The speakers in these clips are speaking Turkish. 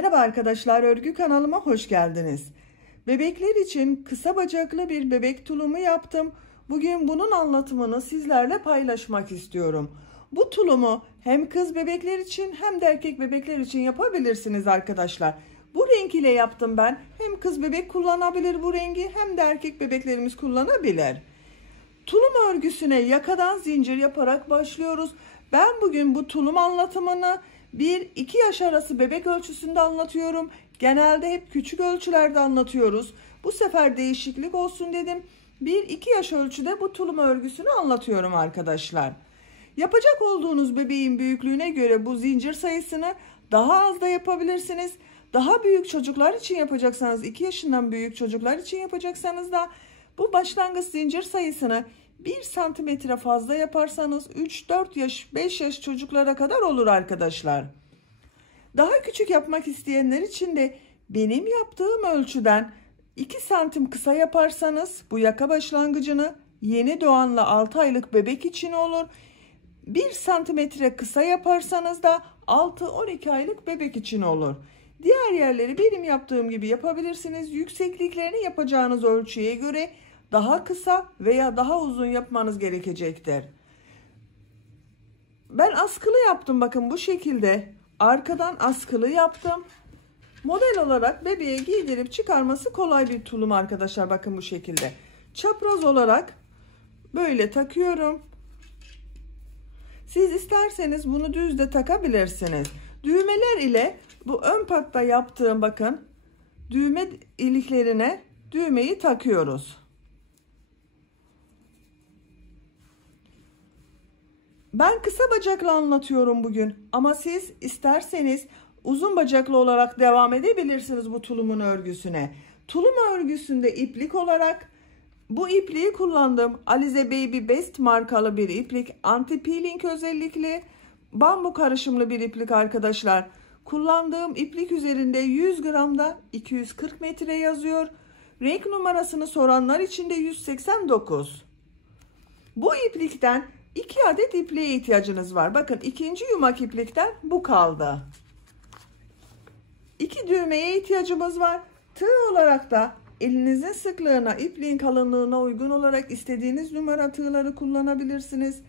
Merhaba arkadaşlar, örgü kanalıma hoş geldiniz. Bebekler için kısa bacaklı bir bebek tulumu yaptım. Bugün bunun anlatımını sizlerle paylaşmak istiyorum. Bu tulumu hem kız bebekler için hem de erkek bebekler için yapabilirsiniz arkadaşlar. Bu renk ile yaptım ben. Hem kız bebek kullanabilir bu rengi hem de erkek bebeklerimiz kullanabilir. Tulum örgüsüne yakadan zincir yaparak başlıyoruz. Ben bugün bu tulum anlatımını 1-2 yaş arası bebek ölçüsünde anlatıyorum. Genelde hep küçük ölçülerde anlatıyoruz. Bu sefer değişiklik olsun dedim. 1-2 yaş ölçüde bu tulum örgüsünü anlatıyorum arkadaşlar. Yapacak olduğunuz bebeğin büyüklüğüne göre bu zincir sayısını daha az da yapabilirsiniz. Daha büyük çocuklar için yapacaksanız, 2 yaşından büyük çocuklar için yapacaksanız da bu başlangıç zincir sayısını 1 santimetre fazla yaparsanız 3-4 yaş 5 yaş çocuklara kadar olur arkadaşlar. Daha küçük yapmak isteyenler için de benim yaptığım ölçüden 2 santim kısa yaparsanız bu yaka başlangıcını yeni doğanla 6 aylık bebek için olur. 1 santimetre kısa yaparsanız da 6-12 aylık bebek için olur. Diğer yerleri benim yaptığım gibi yapabilirsiniz. Yüksekliklerini yapacağınız ölçüye göre daha kısa veya daha uzun yapmanız gerekecektir. Ben askılı yaptım, bakın bu şekilde. Arkadan askılı yaptım. Model olarak bebeğe giydirip çıkarması kolay bir tulum arkadaşlar, bakın bu şekilde. Çapraz olarak böyle takıyorum. Siz isterseniz bunu düz de takabilirsiniz. Düğmeler ile bu ön patta yaptığım bakın düğme iliklerine düğmeyi takıyoruz. Ben kısa bacaklı anlatıyorum bugün ama siz isterseniz uzun bacaklı olarak devam edebilirsiniz bu tulumun örgüsüne. Tulum örgüsünde iplik olarak bu ipliği kullandım. Alize Baby Best markalı bir iplik. Anti peeling özellikli bambu karışımlı bir iplik arkadaşlar. Kullandığım iplik üzerinde 100 gramda 240 metre yazıyor. Renk numarasını soranlar için de 189. Bu iplikten 2 adet ipliğe ihtiyacınız var. Bakın ikinci yumak iplikten bu kaldı. 2 düğmeye ihtiyacımız var. Tığ olarak da elinizin sıklığına, ipliğin kalınlığına uygun olarak istediğiniz numara tığları kullanabilirsiniz.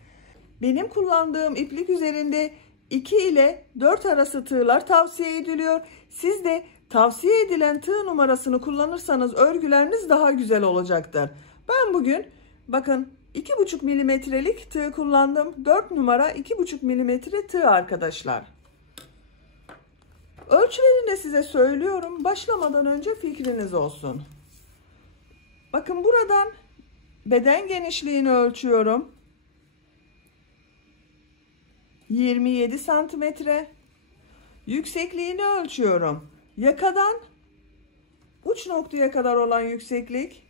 Benim kullandığım iplik üzerinde 2 ile 4 arası tığlar tavsiye ediliyor. Siz de tavsiye edilen tığ numarasını kullanırsanız örgüleriniz daha güzel olacaktır. Ben bugün bakın 2,5 milimetrelik tığ kullandım. 4 numara 2,5 milimetre tığ arkadaşlar. Ölçülerini de size söylüyorum. Başlamadan önce fikriniz olsun. Bakın buradan beden genişliğini ölçüyorum. 27 santimetre. Yüksekliğini ölçüyorum. Yakadan uç noktaya kadar olan yükseklik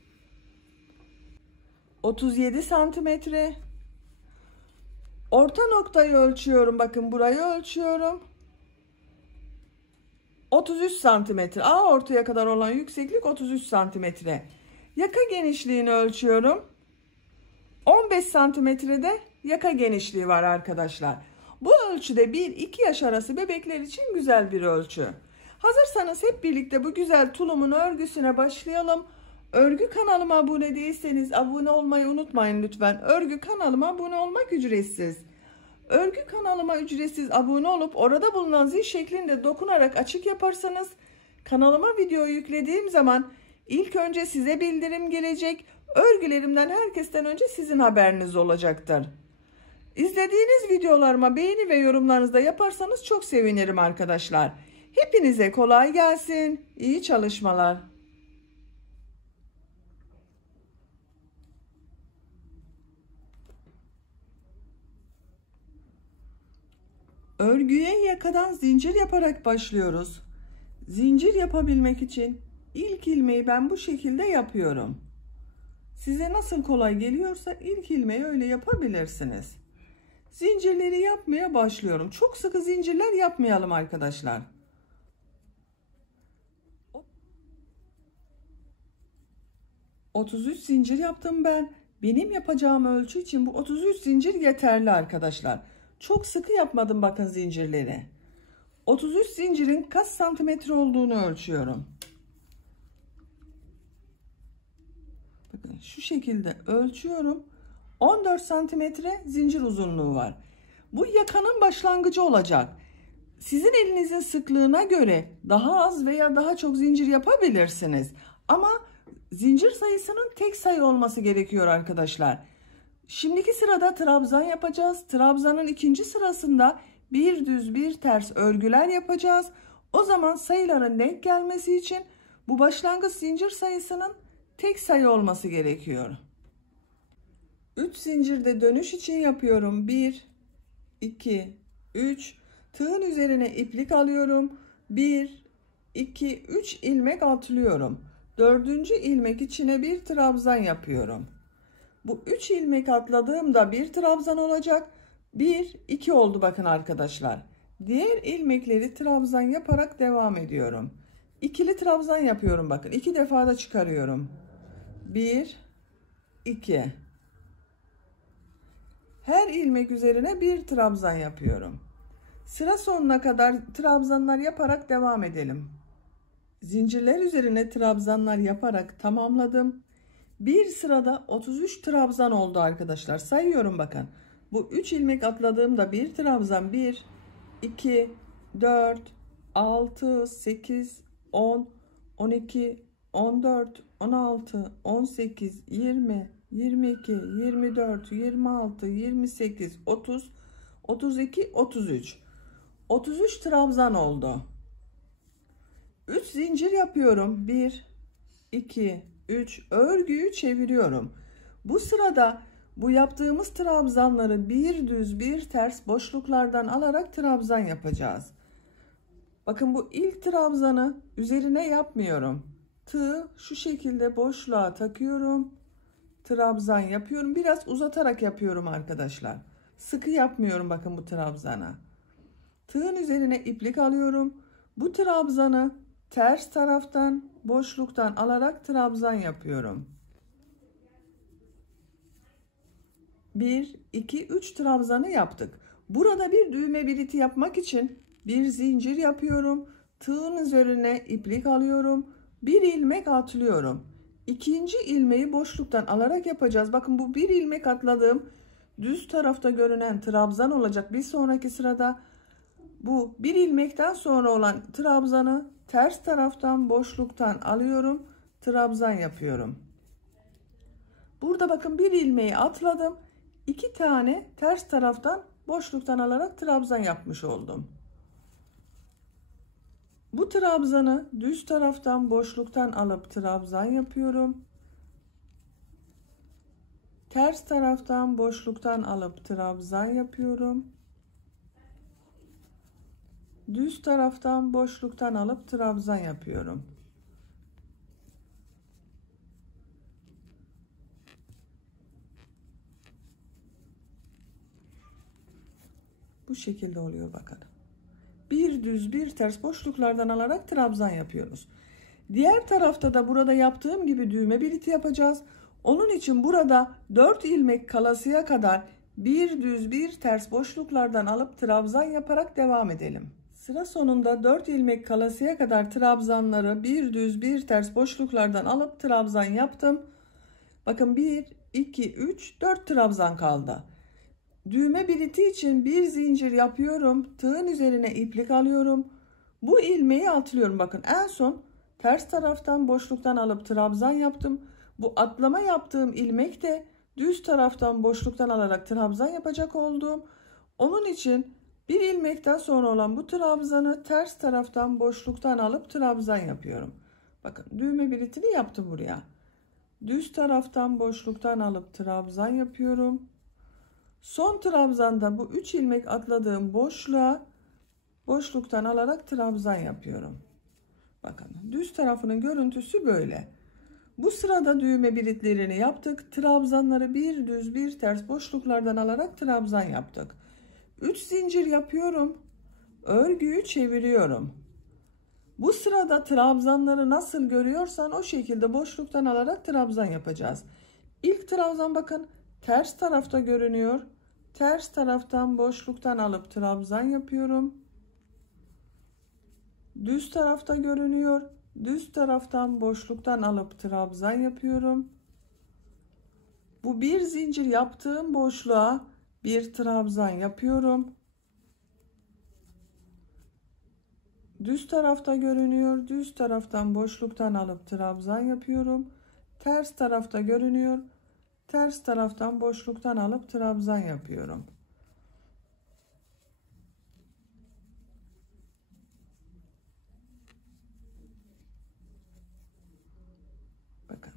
37 santimetre. Orta noktayı ölçüyorum. Bakın burayı ölçüyorum. 33 santimetre. Ortaya kadar olan yükseklik 33 santimetre. Yaka genişliğini ölçüyorum. 15 santimetrede yaka genişliği var arkadaşlar. Bu ölçüde 1-2 yaş arası bebekler için güzel bir ölçü. Hazırsanız hep birlikte bu güzel tulumun örgüsüne başlayalım. Örgü kanalıma abone değilseniz abone olmayı unutmayın lütfen. Örgü kanalıma abone olmak ücretsiz. Örgü kanalıma ücretsiz abone olup orada bulunan zil şeklinde dokunarak açık yaparsanız kanalıma video yüklediğim zaman ilk önce size bildirim gelecek. Örgülerimden herkesten önce sizin haberiniz olacaktır. İzlediğiniz videolarıma beğeni ve yorumlarınızı da yaparsanız çok sevinirim arkadaşlar. Hepinize kolay gelsin. İyi çalışmalar. Örgüye yakadan zincir yaparak başlıyoruz. Zincir yapabilmek için ilk ilmeği ben bu şekilde yapıyorum. Size nasıl kolay geliyorsa ilk ilmeği öyle yapabilirsiniz. Zincirleri yapmaya başlıyorum. Çok sıkı zincirler yapmayalım arkadaşlar. ...33 zincir yaptım ben. Benim yapacağım ölçü için bu 33 zincir yeterli arkadaşlar. Çok sıkı yapmadım bakın zincirleri. 33 zincirin kaç santimetre olduğunu ölçüyorum. Bakın şu şekilde ölçüyorum. 14 santimetre zincir uzunluğu var. Bu yakanın başlangıcı olacak. Sizin elinizin sıklığına göre daha az veya daha çok zincir yapabilirsiniz. Ama zincir sayısının tek sayı olması gerekiyor arkadaşlar. Şimdiki sırada trabzan yapacağız. Trabzanın ikinci sırasında bir düz bir ters örgüler yapacağız. O zaman sayıların denk gelmesi için bu başlangıç zincir sayısının tek sayı olması gerekiyor. 3 zincirde dönüş için yapıyorum. 1, 2, 3. Tığın üzerine iplik alıyorum. 1, 2, 3 ilmek atlıyorum. 4. ilmek içine bir trabzan yapıyorum. Bu 3 ilmek atladığımda bir trabzan olacak. 1, 2 oldu bakın arkadaşlar. Diğer ilmekleri trabzan yaparak devam ediyorum. İkili trabzan yapıyorum bakın. 2 defa da çıkarıyorum. 1, 2. Her ilmek üzerine bir trabzan yapıyorum. Sıra sonuna kadar trabzanlar yaparak devam edelim. Zincirler üzerine trabzanlar yaparak tamamladım. Bir sırada 33 trabzan oldu arkadaşlar. Sayıyorum bakın. Bu 3 ilmek atladığımda bir trabzan 1, 2, 4, 6, 8, 10, 12, 14, 16, 18, 20, 22, 24, 26, 28, 30, 32, 33. 33 trabzan oldu. 3 zincir yapıyorum. 1, 2, 3 örgüyü çeviriyorum. Bu sırada bu yaptığımız trabzanları bir düz bir ters boşluklardan alarak trabzan yapacağız. Bakın bu ilk trabzanı üzerine yapmıyorum. Tığı şu şekilde boşluğa takıyorum. Trabzan yapıyorum. Biraz uzatarak yapıyorum arkadaşlar. Sıkı yapmıyorum bakın bu trabzana. Tığın üzerine iplik alıyorum. Bu trabzanı ters taraftan boşluktan alarak trabzan yapıyorum. 1, 2, 3 trabzanı yaptık. Burada bir düğme biliti yapmak için bir zincir yapıyorum. Tığın üzerine iplik alıyorum. Bir ilmek atlıyorum. İkinci ilmeği boşluktan alarak yapacağız. Bakın bu bir ilmek atladığım düz tarafta görünen trabzan olacak. Bir sonraki sırada bu bir ilmekten sonra olan trabzanı ters taraftan boşluktan alıyorum. Trabzan yapıyorum. Burada bakın bir ilmeği atladım. 2 tane ters taraftan boşluktan alarak trabzan yapmış oldum. Bu trabzanı düz taraftan boşluktan alıp trabzan yapıyorum. Ters taraftan boşluktan alıp trabzan yapıyorum. Düz taraftan boşluktan alıp trabzan yapıyorum. Bu şekilde oluyor bakın. Bir düz bir ters boşluklardan alarak trabzan yapıyoruz. Diğer tarafta da burada yaptığım gibi düğme biliti yapacağız. Onun için burada 4 ilmek kalasıya kadar bir düz bir ters boşluklardan alıp trabzan yaparak devam edelim. Sıra sonunda 4 ilmek kalasıya kadar trabzanları bir düz bir ters boşluklardan alıp trabzan yaptım. Bakın 1, 2, 3, 4 trabzan kaldı. Düğme biliti için bir zincir yapıyorum. Tığın üzerine iplik alıyorum. Bu ilmeği atlıyorum. Bakın en son ters taraftan boşluktan alıp trabzan yaptım. Bu atlama yaptığım ilmek de düz taraftan boşluktan alarak trabzan yapacak oldum. Onun için bir ilmekten sonra olan bu trabzanı ters taraftan boşluktan alıp trabzan yapıyorum. Bakın düğme bilitini yaptım buraya. Düz taraftan boşluktan alıp trabzan yapıyorum. Son trabzanda bu 3 ilmek atladığım boşluğa boşluktan alarak trabzan yapıyorum. Bakın düz tarafının görüntüsü böyle. Bu sırada düğme bilitlerini yaptık. Trabzanları bir düz bir ters boşluklardan alarak trabzan yaptık. 3 zincir yapıyorum. Örgüyü çeviriyorum. Bu sırada trabzanları nasıl görüyorsan o şekilde boşluktan alarak trabzan yapacağız. İlk trabzan bakın ters tarafta görünüyor. Ters taraftan boşluktan alıp trabzan yapıyorum. Düz tarafta görünüyor. Düz taraftan boşluktan alıp trabzan yapıyorum. Bu bir zincir yaptığım boşluğa bir trabzan yapıyorum. Düz tarafta görünüyor. Düz taraftan boşluktan alıp trabzan yapıyorum. Ters tarafta görünüyor. Ters taraftan boşluktan alıp trabzan yapıyorum. Bakın.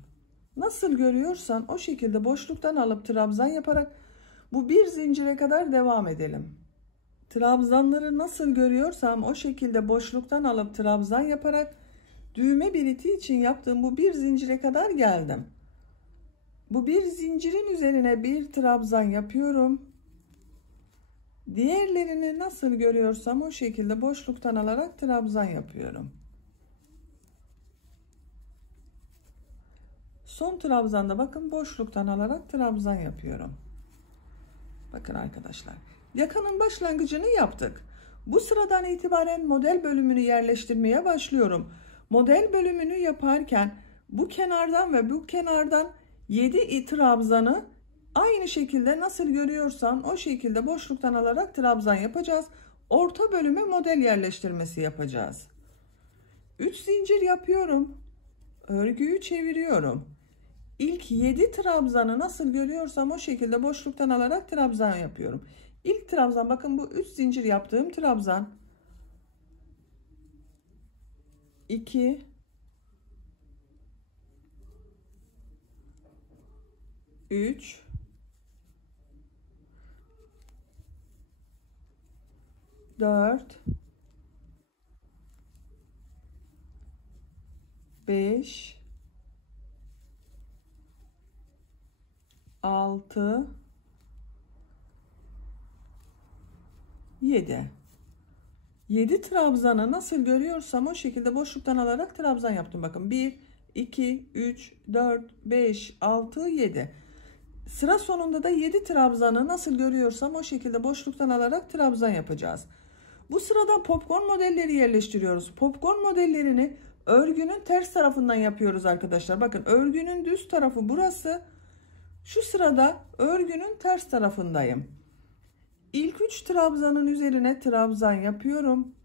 Nasıl görüyorsan o şekilde boşluktan alıp trabzan yaparak bu bir zincire kadar devam edelim. Trabzanları nasıl görüyorsam o şekilde boşluktan alıp trabzan yaparak düğme biliti için yaptığım bu bir zincire kadar geldim. Bu bir zincirin üzerine bir trabzan yapıyorum. Diğerlerini nasıl görüyorsam o şekilde boşluktan alarak trabzan yapıyorum. Son trabzanda bakın boşluktan alarak trabzan yapıyorum. Bakın arkadaşlar. Yakanın başlangıcını yaptık. Bu sıradan itibaren model bölümünü yerleştirmeye başlıyorum. Model bölümünü yaparken bu kenardan ve bu kenardan 7 trabzanı aynı şekilde nasıl görüyorsan o şekilde boşluktan alarak trabzan yapacağız. Orta bölüme model yerleştirmesi yapacağız. 3 zincir yapıyorum. Örgüyü çeviriyorum. İlk 7 trabzanı nasıl görüyorsam o şekilde boşluktan alarak trabzan yapıyorum. İlk trabzan bakın bu 3 zincir yaptığım trabzan. 2 3 4 5 6 7 trabzanı nasıl görüyorsam o şekilde boşluktan alarak trabzan yaptım. Bakın 1 2 3 4 5 6 7. Sıra sonunda da 7 trabzanı nasıl görüyorsam o şekilde boşluktan alarak trabzan yapacağız. Bu sırada popcorn modelleri yerleştiriyoruz. Popcorn modellerini örgünün ters tarafından yapıyoruz arkadaşlar. Bakın örgünün düz tarafı burası. Şu sırada örgünün ters tarafındayım. İlk 3 trabzanın üzerine trabzan yapıyorum.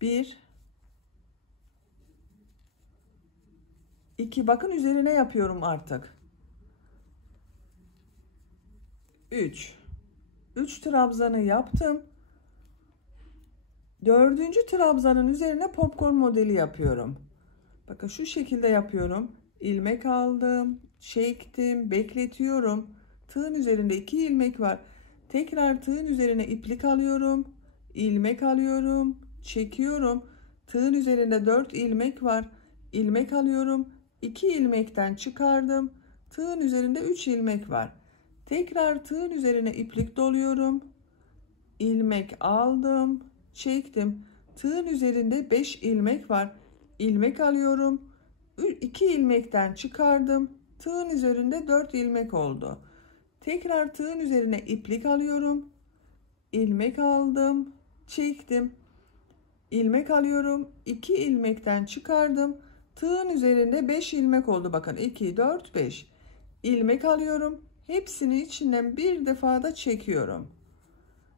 1 2 bakın üzerine yapıyorum artık. 3 trabzanı yaptım. 4. trabzanın üzerine popcorn modeli yapıyorum. Bakın şu şekilde yapıyorum. İlmek aldım, çektim, bekletiyorum. Tığın üzerinde 2 ilmek var. Tekrar tığın üzerine iplik alıyorum, ilmek alıyorum, çekiyorum. Tığın üzerinde 4 ilmek var. İlmek alıyorum. 2 ilmekten çıkardım. Tığın üzerinde 3 ilmek var. Tekrar tığın üzerine iplik doluyorum. İlmek aldım, çektim. Tığın üzerinde 5 ilmek var. İlmek alıyorum. 2 ilmekten çıkardım. Tığın üzerinde 4 ilmek oldu. Tekrar tığın üzerine iplik alıyorum. İlmek aldım, çektim. İlmek alıyorum. 2 ilmekten çıkardım. Tığın üzerinde 5 ilmek oldu. Bakın 2 4 5. İlmek alıyorum. Hepsini içinden bir defa da çekiyorum.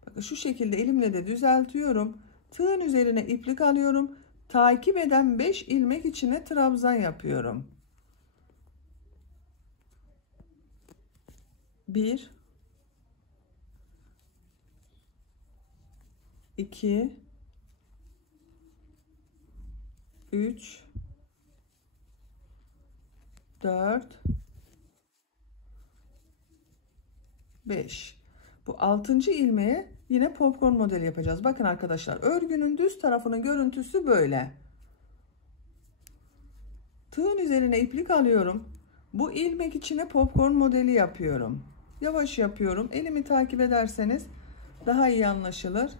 Bakın şu şekilde elimle de düzeltiyorum. Tığın üzerine iplik alıyorum. Takip eden 5 ilmek içine trabzan yapıyorum. 1 2 3 4 5. Bu 6. ilmeğe yine popcorn modeli yapacağız. Bakın arkadaşlar örgünün düz tarafının görüntüsü böyle. Tığın üzerine iplik alıyorum. Bu ilmek içine popcorn modeli yapıyorum. Yavaş yapıyorum. Elimi takip ederseniz daha iyi anlaşılır.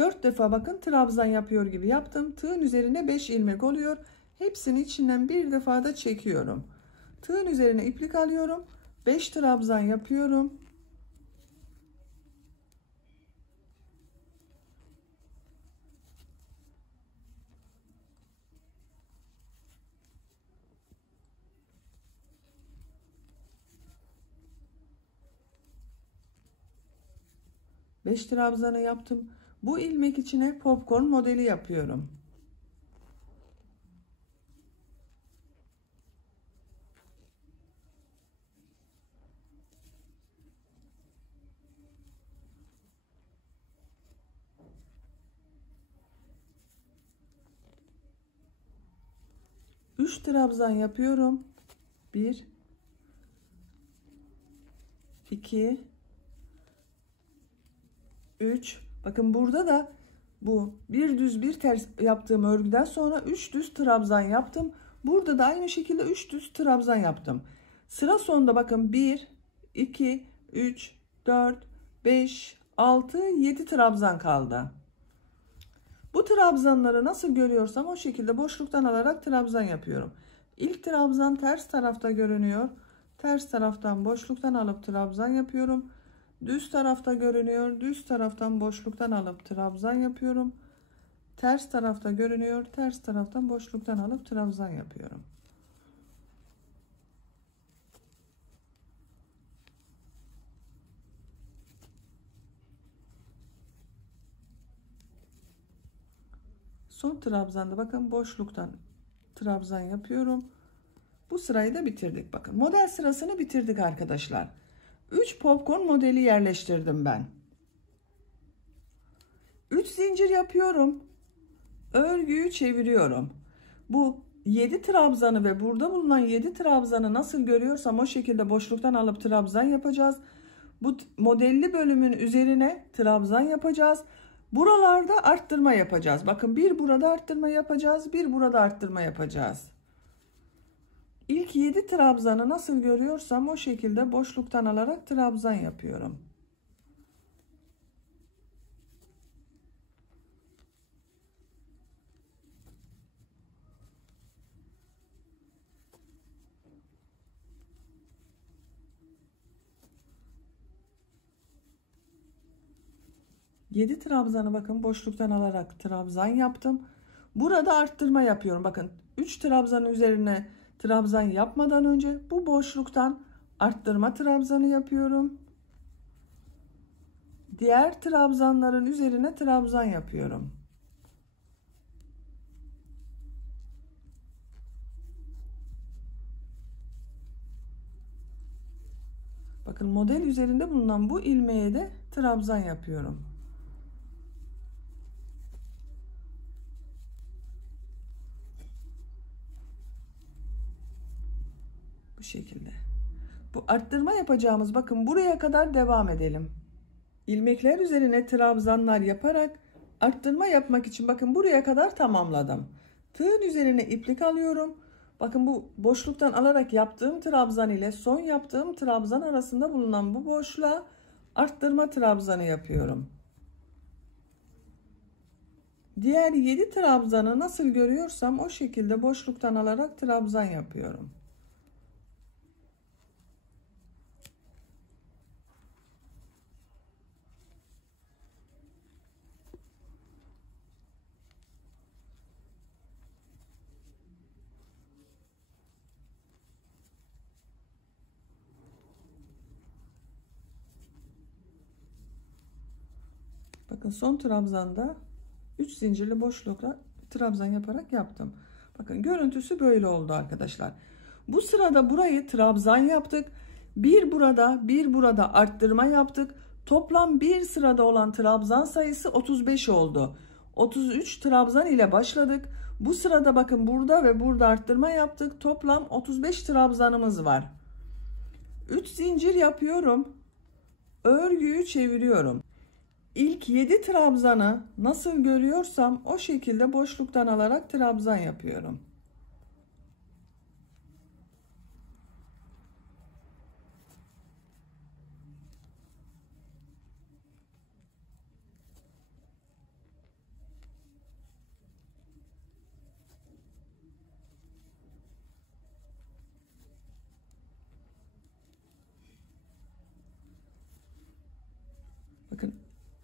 4 defa bakın trabzan yapıyor gibi yaptım. Tığın üzerine 5 ilmek oluyor. Hepsini içinden bir defa da çekiyorum. Tığın üzerine iplik alıyorum. 5 trabzan yapıyorum. Beş trabzanı yaptım. Bu ilmek içine popcorn modeli yapıyorum. Üç trabzan yapıyorum. 1 2 3. Bakın burada da bu bir düz bir ters yaptığım örgüden sonra 3 düz trabzan yaptım. Burada da aynı şekilde 3 düz trabzan yaptım. Sıra sonunda bakın 1 2 3 4 5 6 7 trabzan kaldı. Bu trabzanları nasıl görüyorsam o şekilde boşluktan alarak trabzan yapıyorum. İlk trabzan ters tarafta görünüyor. Ters taraftan boşluktan alıp trabzan yapıyorum. Düz tarafta görünüyor. Düz taraftan boşluktan alıp trabzan yapıyorum. Ters tarafta görünüyor. Ters taraftan boşluktan alıp trabzan yapıyorum. Son trabzanda bakın boşluktan trabzan yapıyorum. Bu sırayı da bitirdik. Bakın model sırasını bitirdik arkadaşlar. 3 popcorn modeli yerleştirdim ben. 3 zincir yapıyorum. Örgüyü çeviriyorum. Bu 7 trabzanı ve burada bulunan 7 trabzanı nasıl görüyorsam o şekilde boşluktan alıp trabzan yapacağız. Bu modelli bölümün üzerine trabzan yapacağız. Buralarda arttırma yapacağız. Bakın bir burada arttırma yapacağız, bir burada arttırma yapacağız. İlk 7 trabzanı nasıl görüyorsam o şekilde boşluktan alarak trabzan yapıyorum. Yedi trabzanı bakın boşluktan alarak trabzan yaptım. Burada arttırma yapıyorum. Bakın 3 trabzanın üzerine trabzan yapmadan önce bu boşluktan arttırma trabzanı yapıyorum. Diğer trabzanların üzerine trabzan yapıyorum. Bakın model üzerinde bulunan bu ilmeğe de trabzan yapıyorum. Bu şekilde. Bu arttırma yapacağımız bakın buraya kadar devam edelim. İlmekler üzerine trabzanlar yaparak arttırma yapmak için bakın buraya kadar tamamladım. Tığın üzerine iplik alıyorum. Bakın bu boşluktan alarak yaptığım trabzan ile son yaptığım trabzan arasında bulunan bu boşluğa arttırma trabzanı yapıyorum. Diğer 7 trabzanı nasıl görüyorsam o şekilde boşluktan alarak trabzan yapıyorum. Bakın son trabzanda 3 zincirli boşlukla trabzan yaparak yaptım. Bakın görüntüsü böyle oldu arkadaşlar. Bu sırada burayı trabzan yaptık. Bir burada, bir burada arttırma yaptık. Toplam bir sırada olan trabzan sayısı 35 oldu. 33 trabzan ile başladık. Bu sırada bakın burada ve burada arttırma yaptık. Toplam 35 trabzanımız var. 3 zincir yapıyorum. Örgüyü çeviriyorum. İlk 7 trabzanı nasıl görüyorsam o şekilde boşluktan alarak trabzan yapıyorum. Bakın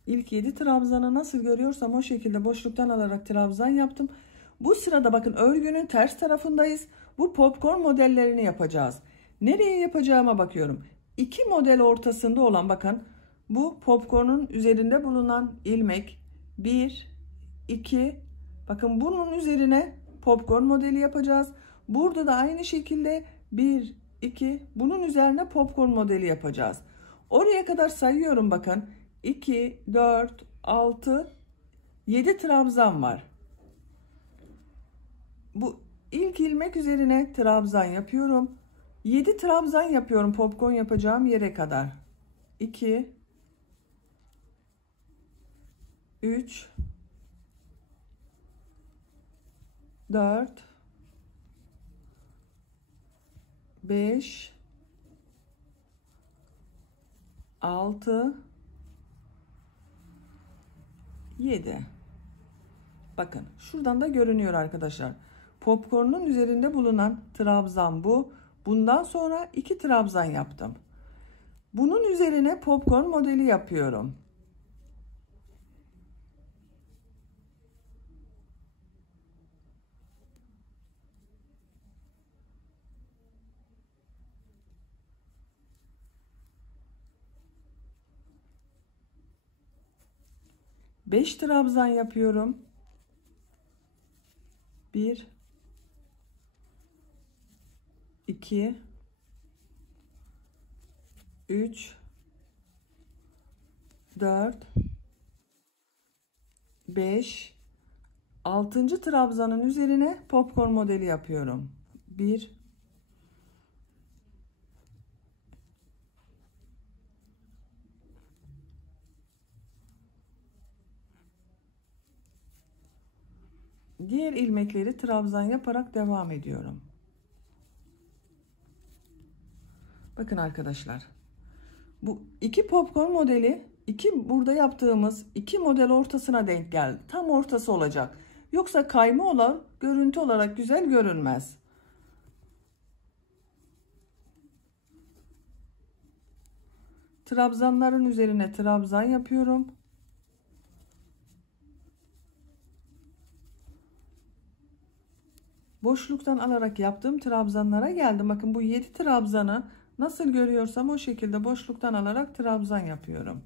ilk 7 trabzanı nasıl görüyorsam o şekilde boşluktan alarak trabzan yaptım. Bu sırada bakın örgünün ters tarafındayız. Bu popcorn modellerini yapacağız. Nereye yapacağıma bakıyorum. 2 model ortasında olan bakın bu popcornun üzerinde bulunan ilmek 1, 2, bakın bunun üzerine popcorn modeli yapacağız. Burada da aynı şekilde 1, 2, bunun üzerine popcorn modeli yapacağız. Oraya kadar sayıyorum bakın. 2, 4, 6, 7 trabzan var. Bu ilk ilmek üzerine trabzan yapıyorum. 7 trabzan yapıyorum popcorn yapacağım yere kadar. 2, 3, 4, 5, 6, 7. Bakın şuradan da görünüyor arkadaşlar. Popcorn'un üzerinde bulunan trabzan bu. Bundan sonra 2 trabzan yaptım. Bunun üzerine popcorn modeli yapıyorum. Beş trabzan yapıyorum. 1, 2, 3, 4, 5, 6. trabzanın üzerine popcorn modeli yapıyorum. 1, diğer ilmekleri trabzan yaparak devam ediyorum. Bakın arkadaşlar. Bu 2 popcorn modeli 2 burada yaptığımız 2 model ortasına denk geldi. Tam ortası olacak. Yoksa kayma olan görüntü olarak güzel görünmez. Trabzanların üzerine trabzan yapıyorum. Boşluktan alarak yaptığım trabzanlara geldim. Bakın bu 7 trabzanı nasıl görüyorsam o şekilde boşluktan alarak trabzan yapıyorum.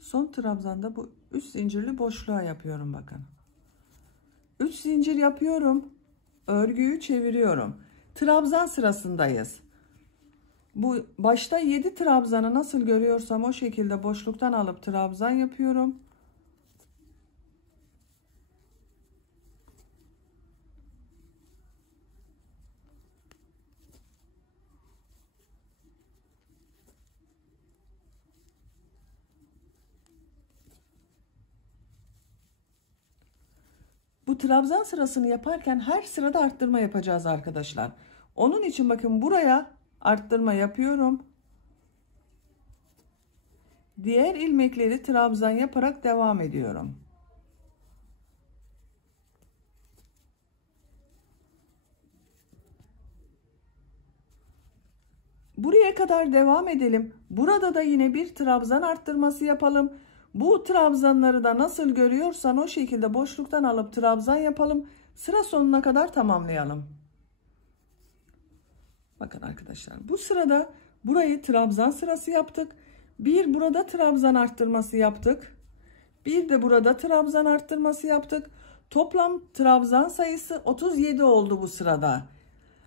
Son trabzanda bu 3 zincirli boşluğa yapıyorum bakın. 3 zincir yapıyorum. Örgüyü çeviriyorum. Trabzan sırasındayız. Bu başta 7 trabzanı nasıl görüyorsam o şekilde boşluktan alıp trabzan yapıyorum. Bu trabzan sırasını yaparken her sırada arttırma yapacağız arkadaşlar. Onun için bakın buraya arttırma yapıyorum. Diğer ilmekleri trabzan yaparak devam ediyorum. Buraya kadar devam edelim. Burada da yine bir trabzan arttırması yapalım. Bu trabzanları da nasıl görüyorsan o şekilde boşluktan alıp trabzan yapalım. Sıra sonuna kadar tamamlayalım. Bakın arkadaşlar bu sırada burayı trabzan sırası yaptık. Bir burada trabzan arttırması yaptık. Bir de burada trabzan arttırması yaptık. Toplam trabzan sayısı 37 oldu bu sırada.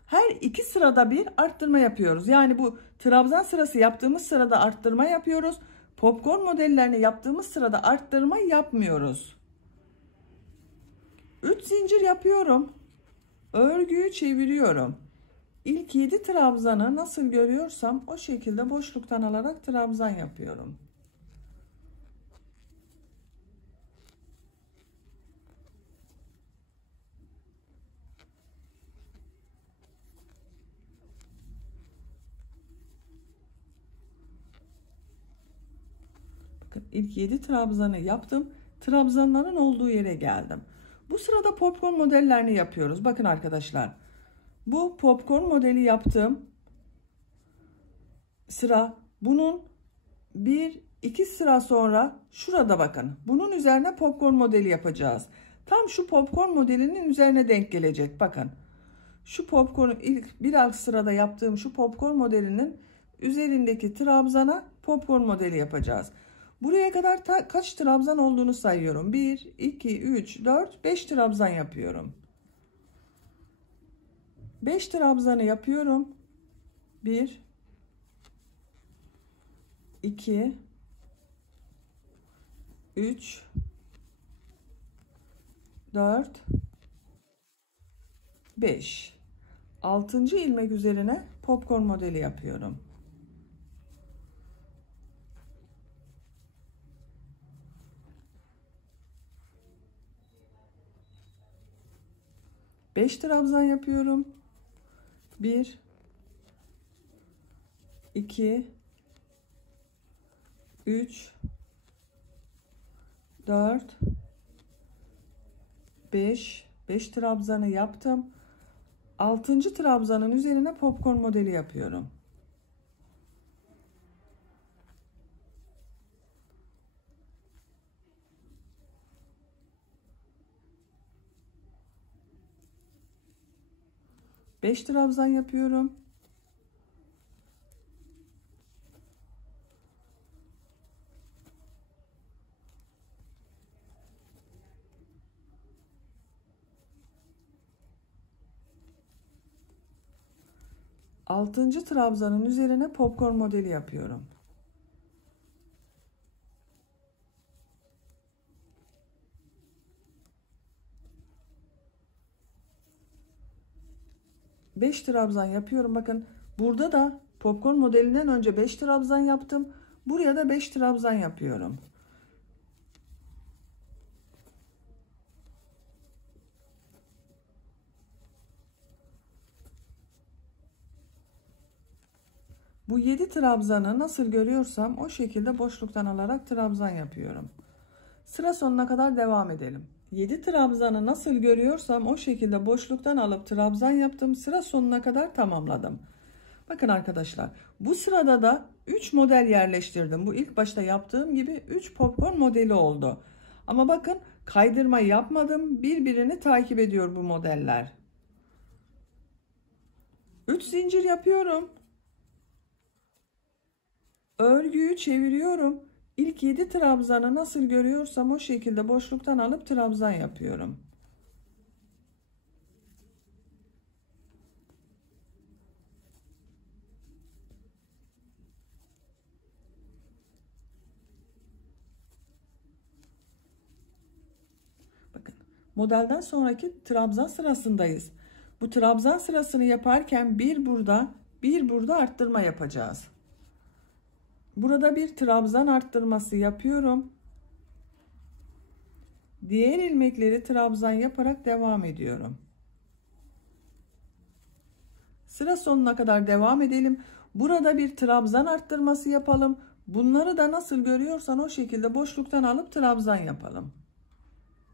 Her iki sırada bir arttırma yapıyoruz. Yani bu trabzan sırası yaptığımız sırada arttırma yapıyoruz. Popcorn modellerini yaptığımız sırada arttırma yapmıyoruz. 3 zincir yapıyorum. Örgüyü çeviriyorum. İlk 7 trabzanı nasıl görüyorsam o şekilde boşluktan alarak trabzan yapıyorum. Bakın ilk 7 trabzanı yaptım. Trabzanların olduğu yere geldim. Bu sırada popcorn modellerini yapıyoruz. Bakın arkadaşlar. Bu popcorn modeli yaptım. Sıra bunun 1-2 sıra sonra şurada bakın. Bunun üzerine popcorn modeli yapacağız. Tam şu popcorn modelinin üzerine denk gelecek. Bakın. Şu popcorn ilk bir alt sırada yaptığım şu popcorn modelinin üzerindeki trabzana popcorn modeli yapacağız. Buraya kadar kaç trabzan olduğunu sayıyorum. 1, 2, 3, 4, 5 trabzan yapıyorum. 5 trabzanı yapıyorum. 1, 2, 3, 4, 5. 6. ilmek üzerine popcorn modeli yapıyorum. Beş trabzan yapıyorum. 1, 2, 3, 4, 5. 5 trabzanı yaptım. 6. trabzanın üzerine popcorn modeli yapıyorum. Beş trabzan yapıyorum. Altıncı trabzanın üzerine popcorn modeli yapıyorum. Beş trabzan yapıyorum. Bakın burada da popcorn modelinden önce 5 trabzan yaptım. Buraya da 5 trabzan yapıyorum. Bu 7 trabzanı nasıl görüyorsam o şekilde boşluktan alarak trabzan yapıyorum. Sıra sonuna kadar devam edelim. 7 trabzanı nasıl görüyorsam o şekilde boşluktan alıp trabzan yaptım. Sıra sonuna kadar tamamladım. Bakın arkadaşlar, bu sırada da 3 model yerleştirdim. Bu ilk başta yaptığım gibi 3 popcorn modeli oldu. Ama bakın kaydırma yapmadım. Birbirini takip ediyor bu modeller. 3 zincir yapıyorum. Örgüyü çeviriyorum. İlk 7 trabzanı nasıl görüyorsam o şekilde boşluktan alıp trabzan yapıyorum. Bakın modelden sonraki trabzan sırasındayız. Bu trabzan sırasını yaparken bir burada arttırma yapacağız. Burada bir trabzan arttırması yapıyorum. Diğer ilmekleri trabzan yaparak devam ediyorum. Sıra sonuna kadar devam edelim. Burada bir trabzan arttırması yapalım. Bunları da nasıl görüyorsan o şekilde boşluktan alıp trabzan yapalım.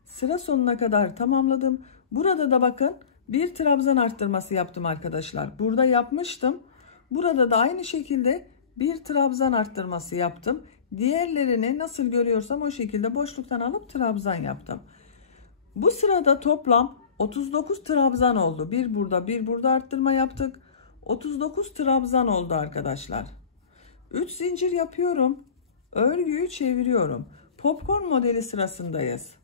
Sıra sonuna kadar tamamladım. Burada da bakın bir trabzan arttırması yaptım arkadaşlar. Burada yapmıştım. Burada da aynı şekilde bir trabzan arttırması yaptım. Diğerlerini nasıl görüyorsam o şekilde boşluktan alıp trabzan yaptım. Bu sırada toplam 39 trabzan oldu. Bir burada arttırma yaptık. 39 trabzan oldu arkadaşlar. 3 zincir yapıyorum. Örgüyü çeviriyorum. Popcorn modeli sırasındayız.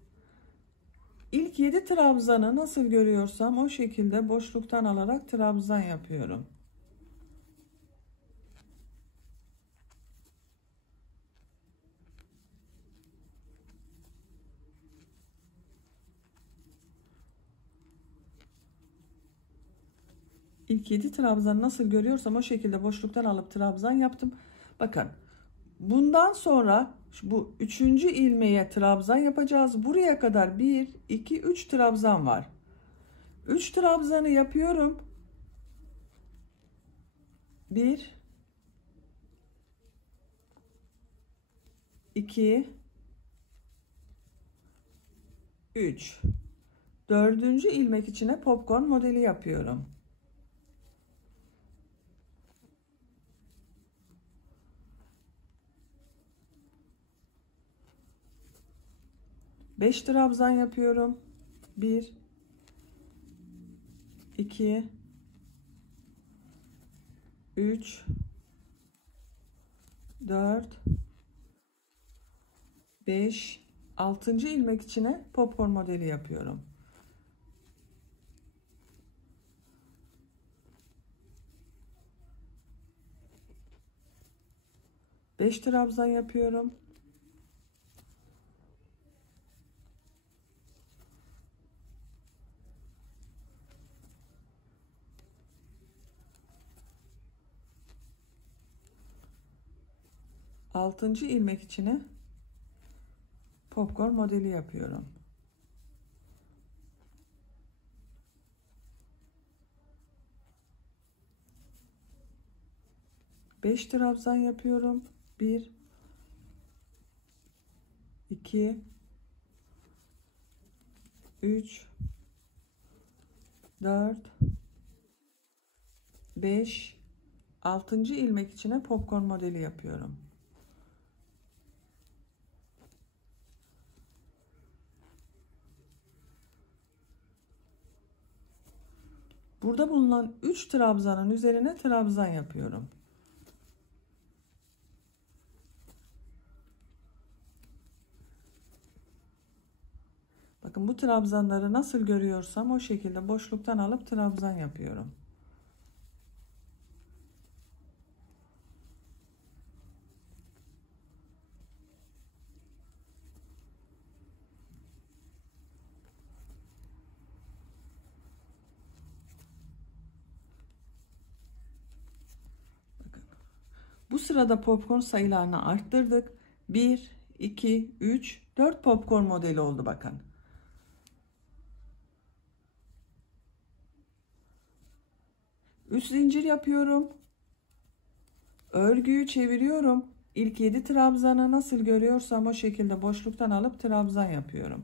İlk 7 trabzanı nasıl görüyorsam o şekilde boşluktan alarak trabzan yapıyorum. İlk 7 trabzanı nasıl görüyorsam o şekilde boşluktan alıp trabzan yaptım. Bakın bundan sonra bu 3. ilmeğe trabzan yapacağız. Buraya kadar 1, 2, 3 trabzan var. 3 trabzanı yapıyorum. 1, 2, 3. Dördüncü ilmek içine popcorn modeli yapıyorum. 5 trabzan yapıyorum. 1, 2, 3, 4, 5, 6. ilmek içine popcorn modeli yapıyorum. Beş trabzan yapıyorum. 6. ilmek içine popcorn modeli yapıyorum. Beş trabzan yapıyorum. 1, 2, 3, 4, 5, 6. ilmek içine popcorn modeli yapıyorum. Burada bulunan 3 trabzanın üzerine trabzan yapıyorum. Bakın bu trabzanları nasıl görüyorsam o şekilde boşluktan alıp trabzan yapıyorum. Bakın. Bu sırada popcorn sayılarını arttırdık. 1, 2, 3, 4 popcorn modeli oldu bakın. Üst zincir yapıyorum. Örgüyü çeviriyorum. İlk 7 trabzanı nasıl görüyorsam o şekilde boşluktan alıp trabzan yapıyorum.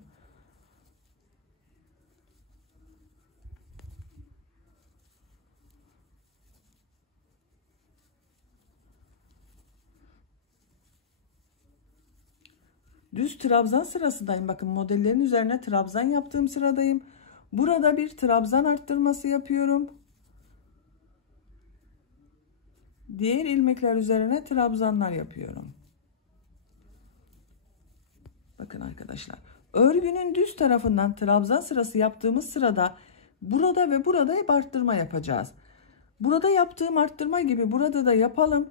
Düz trabzan sırasındayım. Bakın modellerin üzerine trabzan yaptığım sıradayım. Burada bir trabzan arttırması yapıyorum. Diğer ilmekler üzerine trabzanlar yapıyorum. Bakın arkadaşlar. Örgünün düz tarafından trabzan sırası yaptığımız sırada burada ve burada hep arttırma yapacağız. Burada yaptığım arttırma gibi burada da yapalım.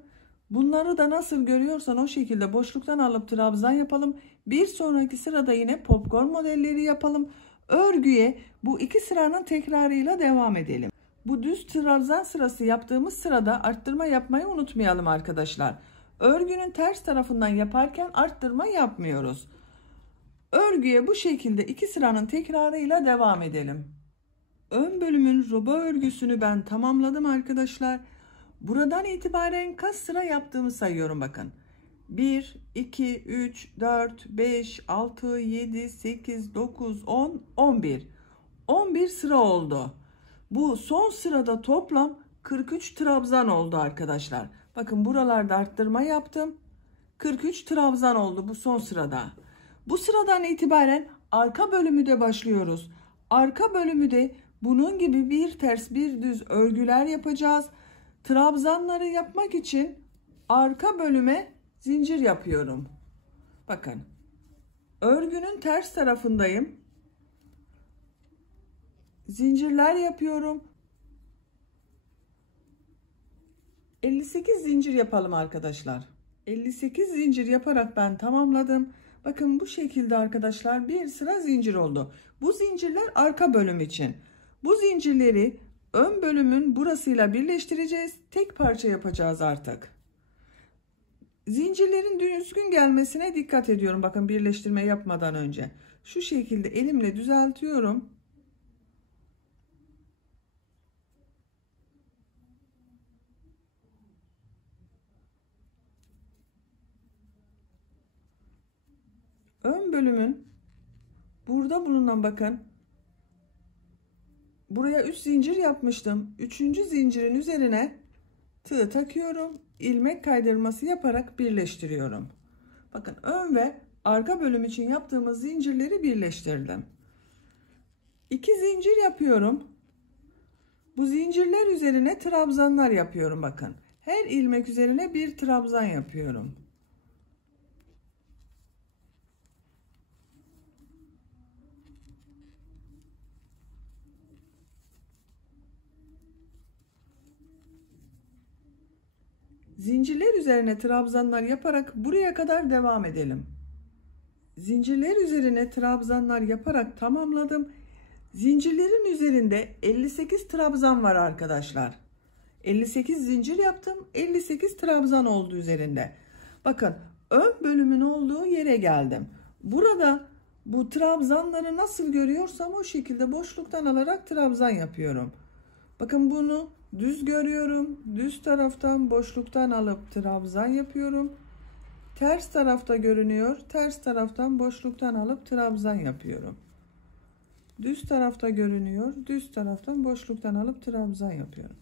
Bunları da nasıl görüyorsan o şekilde boşluktan alıp trabzan yapalım. Bir sonraki sırada yine popcorn modelleri yapalım. Örgüye bu iki sıranın tekrarıyla devam edelim. Bu düz trabzan sırası yaptığımız sırada arttırma yapmayı unutmayalım arkadaşlar. Örgünün ters tarafından yaparken arttırma yapmıyoruz. Örgüye bu şekilde iki sıranın tekrarıyla devam edelim. Ön bölümün roba örgüsünü ben tamamladım arkadaşlar. Buradan itibaren kaç sıra yaptığımı sayıyorum bakın. 1, 2, 3, 4, 5, 6, 7, 8, 9, 10, 11. 11 sıra oldu. Bu son sırada toplam 43 trabzan oldu arkadaşlar. Bakın buralarda arttırma yaptım. 43 trabzan oldu bu son sırada. Bu sıradan itibaren arka bölümü de başlıyoruz. Arka bölümü de bunun gibi bir ters bir düz örgüler yapacağız. Trabzanları yapmak için arka bölüme zincir yapıyorum. Bakın. Örgünün ters tarafındayım. Zincirler yapıyorum. 58 zincir yapalım arkadaşlar. 58 zincir yaparak ben tamamladım. Bakın bu şekilde arkadaşlar bir sıra zincir oldu. Bu zincirler arka bölüm için. Bu zincirleri ön bölümün burasıyla birleştireceğiz. Tek parça yapacağız artık. Zincirlerin düzgün gelmesine dikkat ediyorum. Bakın birleştirme yapmadan önce. Şu şekilde elimle düzeltiyorum. ön bölümün burada bulunan bakın buraya 3 zincir yapmıştım. 3. zincirin üzerine tığ takıyorum. İlmek kaydırması yaparak birleştiriyorum. Bakın ön ve arka bölüm için yaptığımız zincirleri birleştirdim. 2 zincir yapıyorum. Bu zincirler üzerine trabzanlar yapıyorum bakın. Her ilmek üzerine bir trabzan yapıyorum. Zincirler üzerine trabzanlar yaparak buraya kadar devam edelim. Zincirler üzerine trabzanlar yaparak tamamladım. Zincirlerin üzerinde 58 trabzan var arkadaşlar. 58 zincir yaptım. 58 trabzan oldu üzerinde. Bakın ön bölümün olduğu yere geldim. Burada bu trabzanları nasıl görüyorsam o şekilde boşluktan alarak trabzan yapıyorum. Bakın bunu düz görüyorum. Düz taraftan boşluktan alıp trabzan yapıyorum. Ters tarafta görünüyor. Ters taraftan boşluktan alıp trabzan yapıyorum. Düz tarafta görünüyor. Düz taraftan boşluktan alıp trabzan yapıyorum.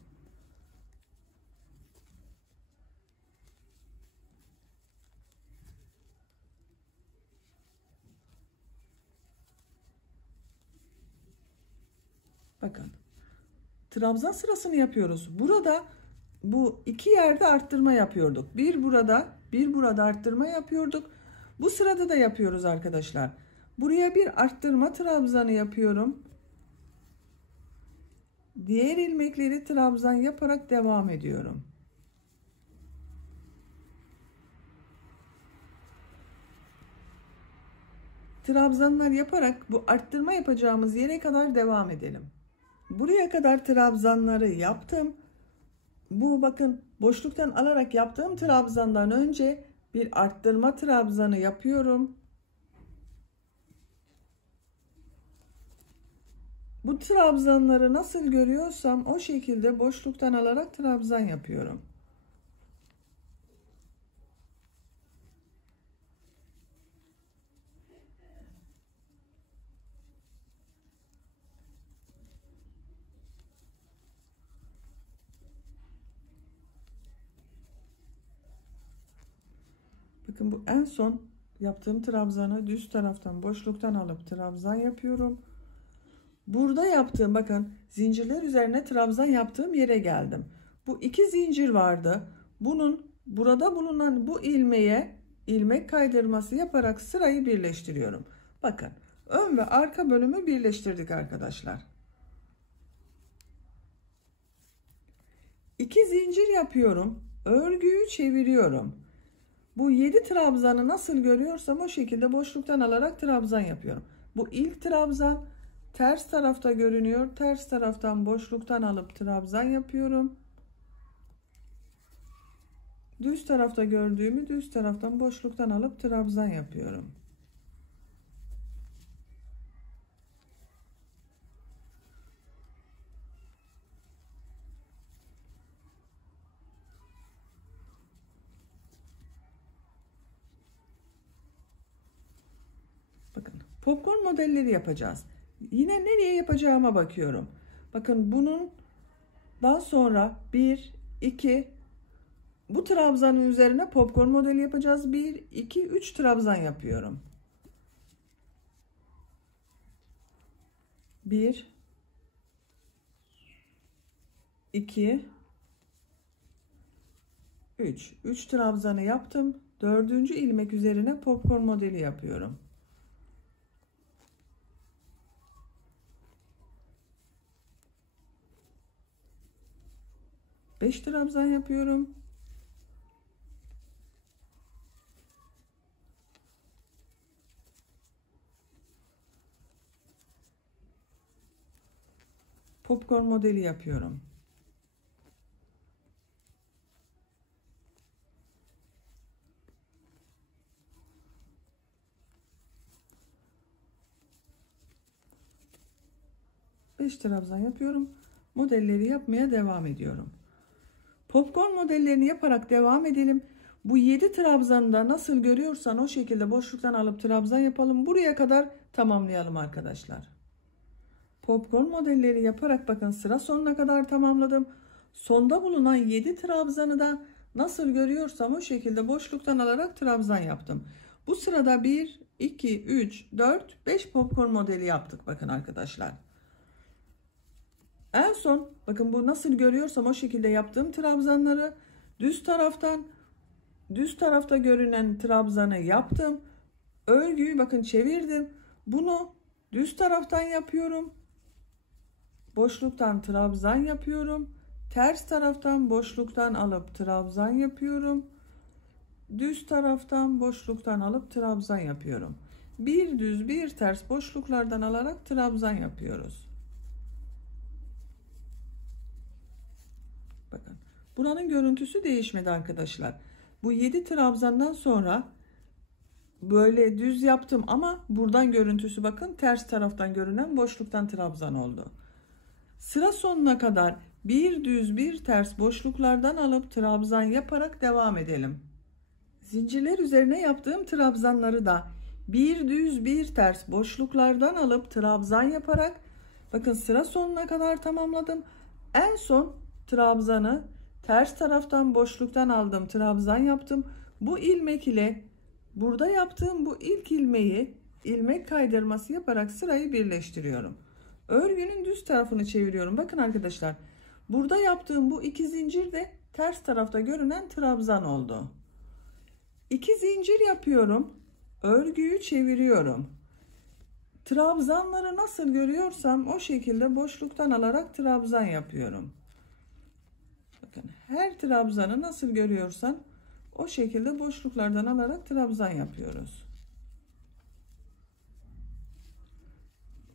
Bakın. Trabzan sırasını yapıyoruz. Burada bu iki yerde arttırma yapıyorduk. Bir burada, bir burada arttırma yapıyorduk. Bu sırada da yapıyoruz arkadaşlar. Buraya bir arttırma trabzanı yapıyorum. Diğer ilmekleri trabzan yaparak devam ediyorum. Trabzanlar yaparak bu arttırma yapacağımız yere kadar devam edelim. Buraya kadar trabzanları yaptım. Bu bakın boşluktan alarak yaptığım trabzandan önce bir arttırma trabzanı yapıyorum. Bu trabzanları nasıl görüyorsam o şekilde boşluktan alarak trabzan yapıyorum. Bakın bu en son yaptığım trabzanı düz taraftan boşluktan alıp trabzan yapıyorum. Burada yaptığım bakın zincirler üzerine trabzan yaptığım yere geldim. Bu iki zincir vardı. Bunun burada bulunan bu ilmeğe ilmek kaydırması yaparak sırayı birleştiriyorum. Bakın ön ve arka bölümü birleştirdik arkadaşlar. 2 zincir yapıyorum. Örgüyü çeviriyorum. Bu 7 trabzanı nasıl görüyorsam o şekilde boşluktan alarak trabzan yapıyorum. Bu ilk trabzan ters tarafta görünüyor. Ters taraftan boşluktan alıp trabzan yapıyorum. Düz tarafta gördüğümü düz taraftan boşluktan alıp trabzan yapıyorum. Bakın popcorn modelleri yapacağız. Yine nereye yapacağıma bakıyorum. Bakın bundan sonra 1, 2 bu trabzanın üzerine popcorn modeli yapacağız. 1, 2, 3 trabzan yapıyorum. 1, 2, 3. 3 trabzanı yaptım. 4. ilmek üzerine popcorn modeli yapıyorum. 5 trabzan yapıyorum. Popcorn modeli yapıyorum. Beş trabzan yapıyorum. Modelleri yapmaya devam ediyorum. Popcorn modellerini yaparak devam edelim. Bu 7 trabzanı da nasıl görüyorsan o şekilde boşluktan alıp trabzan yapalım. Buraya kadar tamamlayalım arkadaşlar. Popcorn modelleri yaparak bakın sıra sonuna kadar tamamladım. Sonda bulunan 7 trabzanı da nasıl görüyorsam o şekilde boşluktan alarak trabzan yaptım. Bu sırada 1, 2, 3, 4, 5 popcorn modeli yaptık bakın arkadaşlar. En son bakın bu nasıl görüyorsam o şekilde yaptığım trabzanları düz tarafta görünen trabzanı yaptım. Örgüyü bakın çevirdim. Bunu düz taraftan yapıyorum. Boşluktan trabzan yapıyorum. Ters taraftan boşluktan alıp trabzan yapıyorum. Düz taraftan boşluktan alıp trabzan yapıyorum. Bir düz bir ters boşluklardan alarak trabzan yapıyoruz. Bakın buranın görüntüsü değişmedi arkadaşlar. Bu 7 trabzandan sonra böyle düz yaptım ama buradan görüntüsü bakın ters taraftan görünen boşluktan trabzan oldu. Sıra sonuna kadar bir düz bir ters boşluklardan alıp trabzan yaparak devam edelim. Zincirler üzerine yaptığım trabzanları da bir düz bir ters boşluklardan alıp trabzan yaparak bakın sıra sonuna kadar tamamladım. En son trabzanı ters taraftan boşluktan aldım, trabzan yaptım. Bu ilmek ile burada yaptığım bu ilk ilmeği ilmek kaydırması yaparak sırayı birleştiriyorum. Örgünün düz tarafını çeviriyorum. Bakın arkadaşlar, burada yaptığım bu 2 zincir de ters tarafta görünen trabzan oldu. 2 zincir yapıyorum. Örgüyü çeviriyorum. Trabzanları nasıl görüyorsam o şekilde boşluktan alarak trabzan yapıyorum. Bakın her trabzanı nasıl görüyorsan o şekilde boşluklardan alarak trabzan yapıyoruz.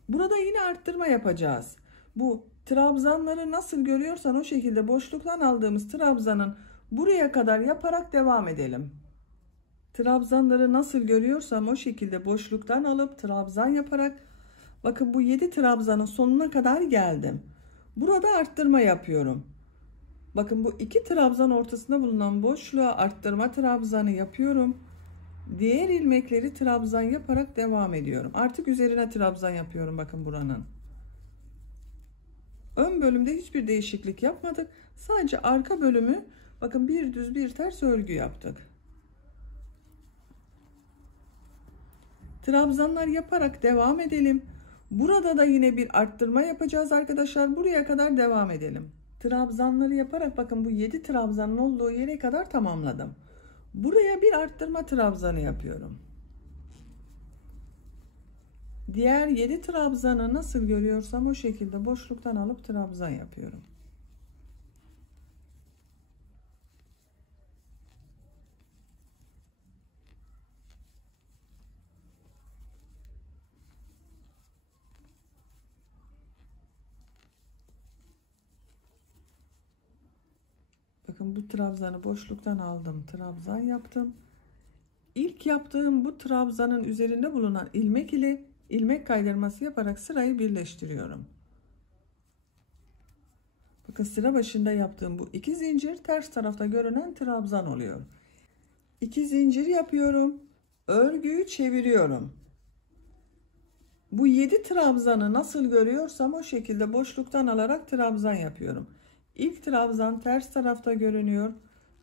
Burada yine arttırma yapacağız. Bu trabzanları nasıl görüyorsan o şekilde boşluktan aldığımız trabzanın buraya kadar yaparak devam edelim. Trabzanları nasıl görüyorsam o şekilde boşluktan alıp trabzan yaparak bakın bu 7 trabzanın sonuna kadar geldim. Burada arttırma yapıyorum. Bakın bu 2 trabzan ortasında bulunan boşluğa arttırma trabzanı yapıyorum. Diğer ilmekleri trabzan yaparak devam ediyorum. Artık üzerine trabzan yapıyorum bakın buranın. Ön bölümde hiçbir değişiklik yapmadık. Sadece arka bölümü bakın bir düz bir ters örgü yaptık. Trabzanlar yaparak devam edelim. Burada da yine bir arttırma yapacağız arkadaşlar. Buraya kadar devam edelim. Trabzanları yaparak bakın bu 7 trabzanın olduğu yere kadar tamamladım. Buraya bir arttırma trabzanı yapıyorum. Diğer 7 trabzanı nasıl görüyorsam o şekilde boşluktan alıp trabzan yapıyorum. Bakın bu trabzanı boşluktan aldım, trabzan yaptım. İlk yaptığım bu trabzanın üzerinde bulunan ilmek ile ilmek kaydırması yaparak sırayı birleştiriyorum. Bakın sıra başında yaptığım bu 2 zincir ters tarafta görünen trabzan oluyor. 2 zincir yapıyorum. Örgüyü çeviriyorum. Bu 7 trabzanı nasıl görüyorsam o şekilde boşluktan alarak trabzan yapıyorum. İlk trabzan ters tarafta görünüyor.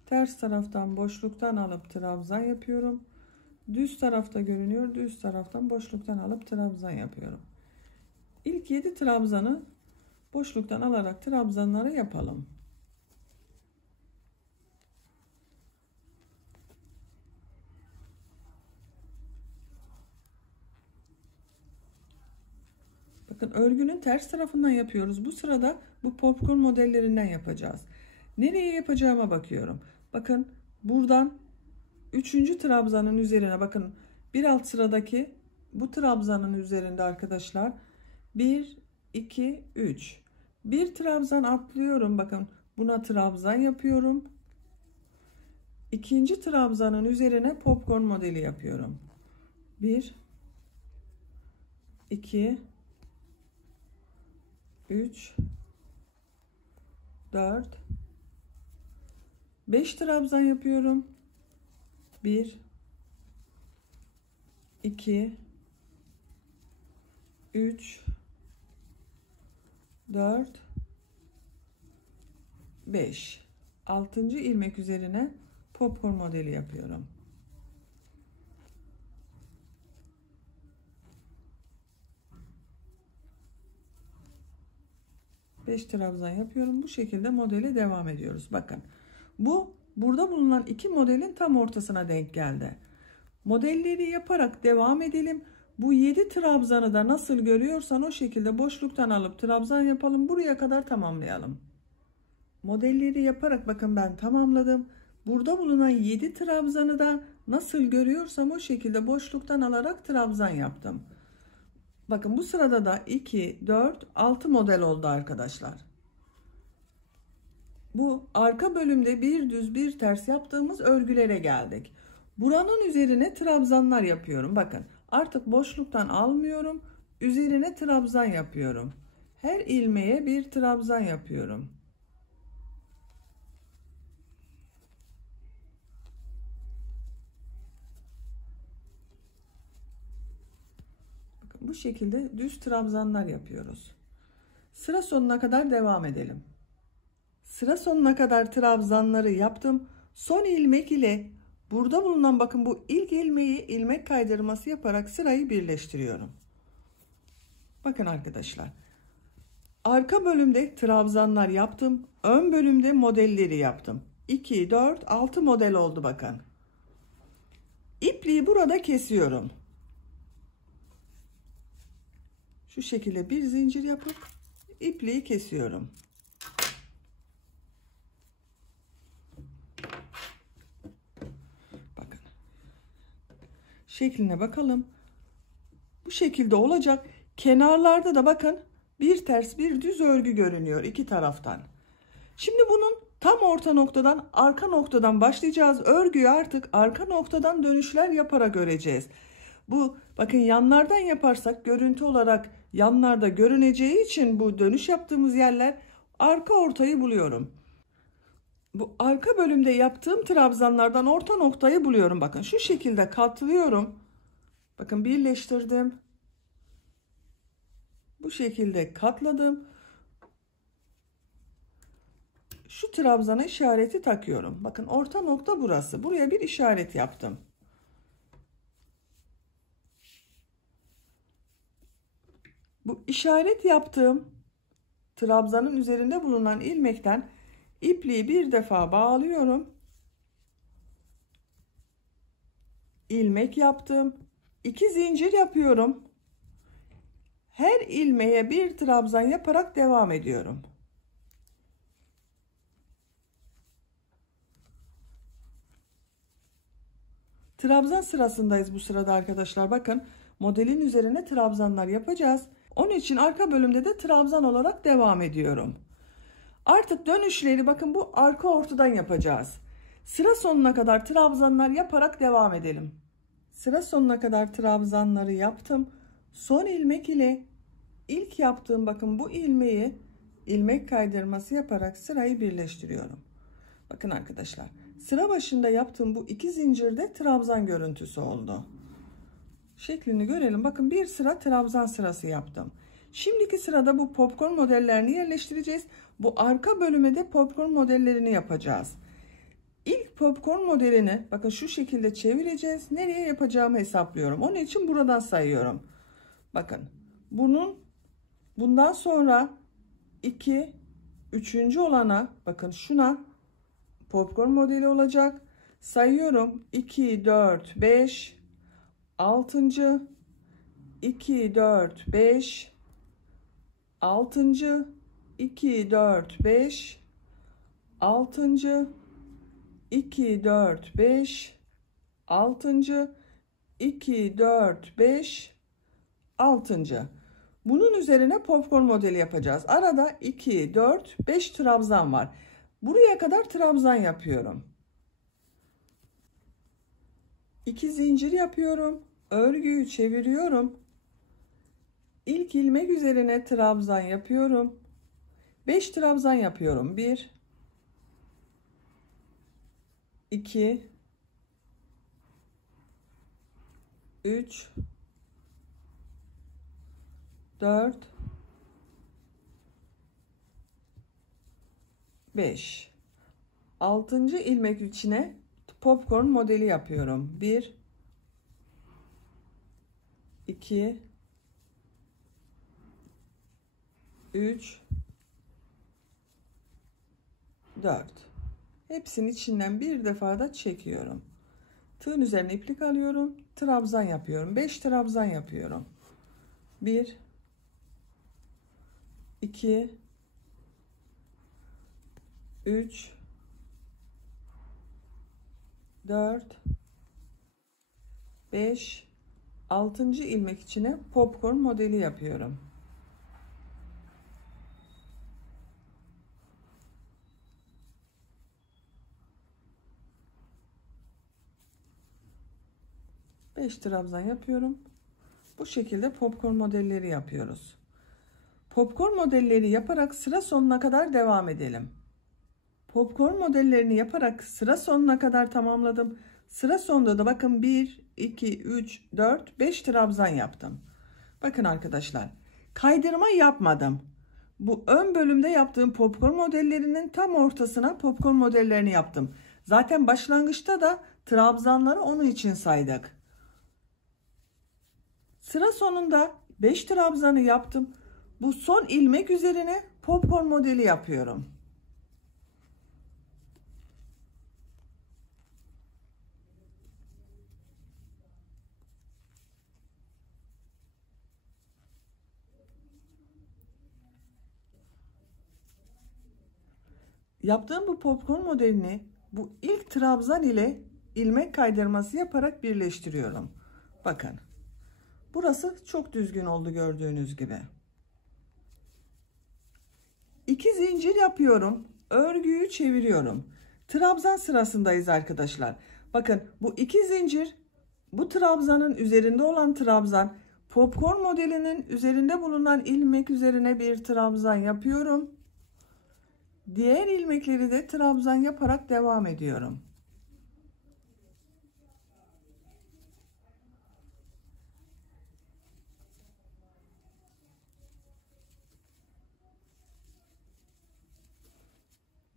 Ters taraftan boşluktan alıp trabzan yapıyorum. Düz tarafta görünüyor. Düz taraftan boşluktan alıp trabzan yapıyorum. İlk 7 trabzanı boşluktan alarak trabzanları yapalım. Bakın örgünün ters tarafından yapıyoruz. Bu sırada bu popcorn modellerinden yapacağız. Nereye yapacağıma bakıyorum. Bakın buradan 3. trabzanın üzerine bakın bir alt sıradaki bu trabzanın üzerinde arkadaşlar 1 2 3 bir trabzan atlıyorum. Bakın buna trabzan yapıyorum. İkinci trabzanın üzerine popcorn modeli yapıyorum. 1 2 3 4 5 trabzan yapıyorum. 1 2 3 4 5 6. ilmek üzerine popcorn modeli yapıyorum. Beş trabzan yapıyorum. Bu şekilde modele devam ediyoruz. Bakın. Bu burada bulunan iki modelin tam ortasına denk geldi. Modelleri yaparak devam edelim. Bu 7 trabzanı da nasıl görüyorsan o şekilde boşluktan alıp trabzan yapalım. Buraya kadar tamamlayalım. Modelleri yaparak bakın ben tamamladım. Burada bulunan 7 trabzanı da nasıl görüyorsam o şekilde boşluktan alarak trabzan yaptım. Bakın bu sırada da 2, 4, 6 model oldu arkadaşlar. Bu arka bölümde bir düz bir ters yaptığımız örgülere geldik. Buranın üzerine trabzanlar yapıyorum. Bakın artık boşluktan almıyorum. Üzerine trabzan yapıyorum. Her ilmeğe bir trabzan yapıyorum. Bakın bu şekilde düz trabzanlar yapıyoruz. Sıra sonuna kadar devam edelim. Sıra sonuna kadar trabzanları yaptım. Son ilmek ile burada bulunan bakın bu ilk ilmeği ilmek kaydırması yaparak sırayı birleştiriyorum. Bakın arkadaşlar. Arka bölümde trabzanlar yaptım. Ön bölümde modelleri yaptım. 2, 4, 6 model oldu bakın. İpliği burada kesiyorum. Şu şekilde bir zincir yapıp ipliği kesiyorum. Bakın. Şekline bakalım. Bu şekilde olacak. Kenarlarda da bakın bir ters bir düz örgü görünüyor iki taraftan. Şimdi bunun tam orta noktadan arka noktadan başlayacağız. Örgüyü artık arka noktadan dönüşler yaparak öreceğiz. Bu bakın yanlardan yaparsak görüntü olarak yanlarda görüneceği için bu dönüş yaptığımız yerler arka ortayı buluyorum. Bu arka bölümde yaptığım trabzanlardan orta noktayı buluyorum. Bakın şu şekilde katlıyorum. Bakın birleştirdim. Bu şekilde katladım. Şu trabzana işareti takıyorum. Bakın orta nokta burası. Buraya bir işaret yaptım. Bu işaret yaptığım trabzanın üzerinde bulunan ilmekten ipliği bir defa bağlıyorum. İlmek yaptım. 2 zincir yapıyorum. Her ilmeğe bir trabzan yaparak devam ediyorum. Trabzan sırasındayız bu sırada arkadaşlar. Bakın modelin üzerine trabzanlar yapacağız. Onun için arka bölümde de trabzan olarak devam ediyorum. Artık dönüşleri bakın bu arka ortadan yapacağız. Sıra sonuna kadar trabzanlar yaparak devam edelim. Sıra sonuna kadar trabzanları yaptım. Son ilmek ile ilk yaptığım bakın bu ilmeği ilmek kaydırması yaparak sırayı birleştiriyorum. Bakın arkadaşlar sıra başında yaptığım bu 2 zincirde trabzan görüntüsü oldu. Şeklini görelim. Bakın bir sıra trabzan sırası yaptım. Şimdiki sırada bu popcorn modellerini yerleştireceğiz. Bu arka bölüme de popcorn modellerini yapacağız. İlk popcorn modelini bakın şu şekilde çevireceğiz. Nereye yapacağımı hesaplıyorum. Onun için buradan sayıyorum. Bakın bundan sonra 2 3. olana bakın şuna popcorn modeli olacak. Sayıyorum. 2 4 5 6. 2 4 5 6. 2 4 5 6. 2 4 5 6. 2 4 5 6. Bunun üzerine popcorn modeli yapacağız. Arada 2 4 5 trabzan var. Buraya kadar trabzan yapıyorum. 2 zincir yapıyorum. Örgüyü çeviriyorum. İlk ilmek üzerine trabzan yapıyorum. 5 trabzan yapıyorum. 1 2 3 4 5 6. ilmek içine popcorn modeli yapıyorum. 1 2 3 4. Hepsinin içinden bir defa da çekiyorum. Tığın üzerine iplik alıyorum. Trabzan yapıyorum. 5 trabzan yapıyorum. 1 2 3 4 5 6. ilmek içine popcorn modeli yapıyorum. Beş trabzan yapıyorum. Bu şekilde popcorn modelleri yapıyoruz. Popcorn modelleri yaparak sıra sonuna kadar devam edelim. Popcorn modellerini yaparak sıra sonuna kadar tamamladım. Sıra sonunda da bakın 1 2 3 4 5 trabzan yaptım. Bakın arkadaşlar, kaydırma yapmadım. Bu ön bölümde yaptığım popcorn modellerinin tam ortasına popcorn modellerini yaptım. Zaten başlangıçta da trabzanları onun için saydık. Sıra sonunda 5 trabzanı yaptım. Bu son ilmek üzerine popcorn modeli yapıyorum. Yaptığım bu popcorn modelini bu ilk trabzan ile ilmek kaydırması yaparak birleştiriyorum. Bakın. Burası çok düzgün oldu gördüğünüz gibi. 2 zincir yapıyorum. Örgüyü çeviriyorum. Trabzan sırasındayız arkadaşlar. Bakın bu 2 zincir, bu trabzanın üzerinde olan trabzan, popcorn modelinin üzerinde bulunan ilmek üzerine bir trabzan yapıyorum. Diğer ilmekleri de trabzan yaparak devam ediyorum.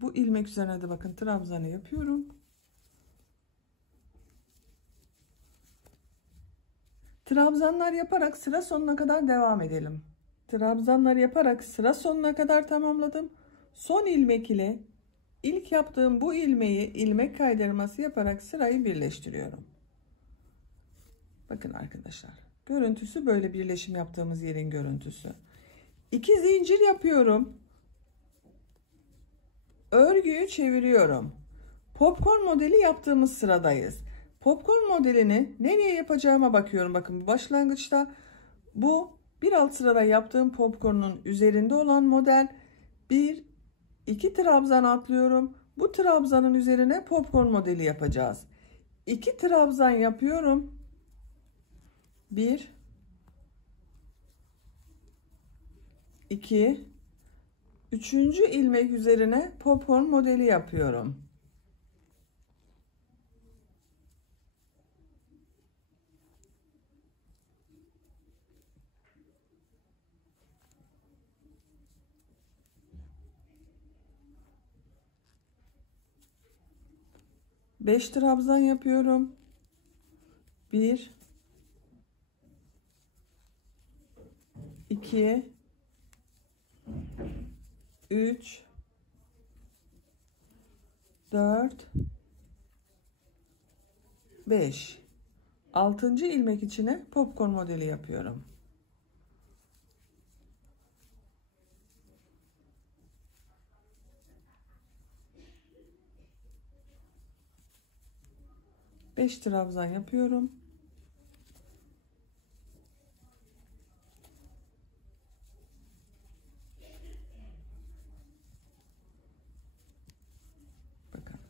Bu ilmek üzerine de bakın trabzanı yapıyorum. Trabzanlar yaparak sıra sonuna kadar devam edelim. Trabzanlar yaparak sıra sonuna kadar tamamladım. Son ilmek ile ilk yaptığım bu ilmeği ilmek kaydırması yaparak sırayı birleştiriyorum. Bakın arkadaşlar, görüntüsü böyle, birleşim yaptığımız yerin görüntüsü. 2 zincir yapıyorum. Örgüyü çeviriyorum. Popcorn modeli yaptığımız sıradayız. Popcorn modelini nereye yapacağıma bakıyorum. Bakın bu başlangıçta, bu bir alt sırada yaptığım popcorn'un üzerinde olan model. 1 2 trabzan atlıyorum. Bu trabzanın üzerine popcorn modeli yapacağız. 2 trabzan yapıyorum. 1 2 3. ilmek üzerine popcorn modeli yapıyorum. Beş trabzan yapıyorum. 1 2 3 4 5 6. ilmek içine popcorn modeli yapıyorum. Beş trabzan yapıyorum. Bakın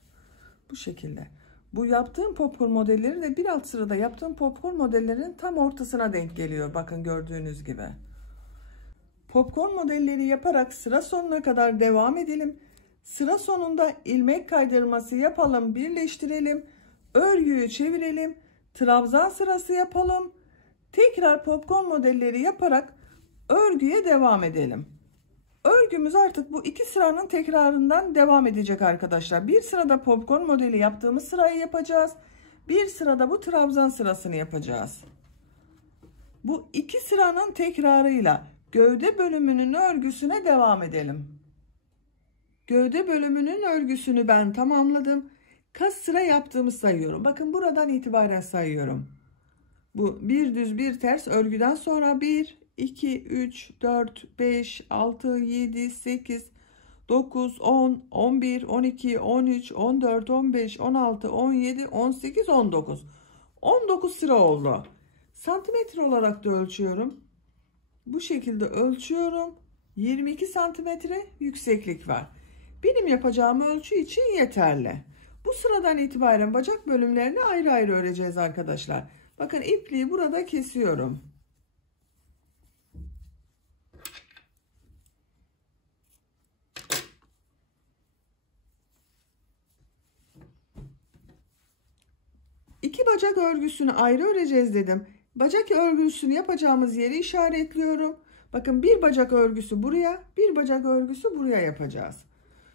bu şekilde. Bu yaptığım popcorn modelleri de bir alt sırada yaptığım popcorn modellerinin tam ortasına denk geliyor. Bakın gördüğünüz gibi. Popcorn modelleri yaparak sıra sonuna kadar devam edelim. Sıra sonunda ilmek kaydırması yapalım, birleştirelim. Örgüyü çevirelim. trabzan sırası yapalım. Tekrar popcorn modelleri yaparak örgüye devam edelim. Örgümüz artık bu iki sıranın tekrarından devam edecek arkadaşlar. Bir sırada popcorn modeli yaptığımız sırayı yapacağız. Bir sırada bu trabzan sırasını yapacağız. Bu iki sıranın tekrarıyla gövde bölümünün örgüsüne devam edelim. Gövde bölümünün örgüsünü ben tamamladım. Kaç sıra yaptığımı sayıyorum. Bakın buradan itibaren sayıyorum. Bu bir düz bir ters örgüden sonra 1, 2, 3, 4, 5, 6, 7, 8, 9, 10, 11, 12, 13, 14, 15, 16, 17, 18, 19. 19 sıra oldu. Santimetre olarak da ölçüyorum. Bu şekilde ölçüyorum. 22 santimetre yükseklik var. Benim yapacağım ölçü için yeterli. Bu sıradan itibaren bacak bölümlerini ayrı ayrı öreceğiz arkadaşlar. Bakın ipliği burada kesiyorum. İki bacak örgüsünü ayrı öreceğiz dedim. Bacak örgüsünü yapacağımız yeri işaretliyorum. Bakın bir bacak örgüsü buraya, bir bacak örgüsü buraya yapacağız.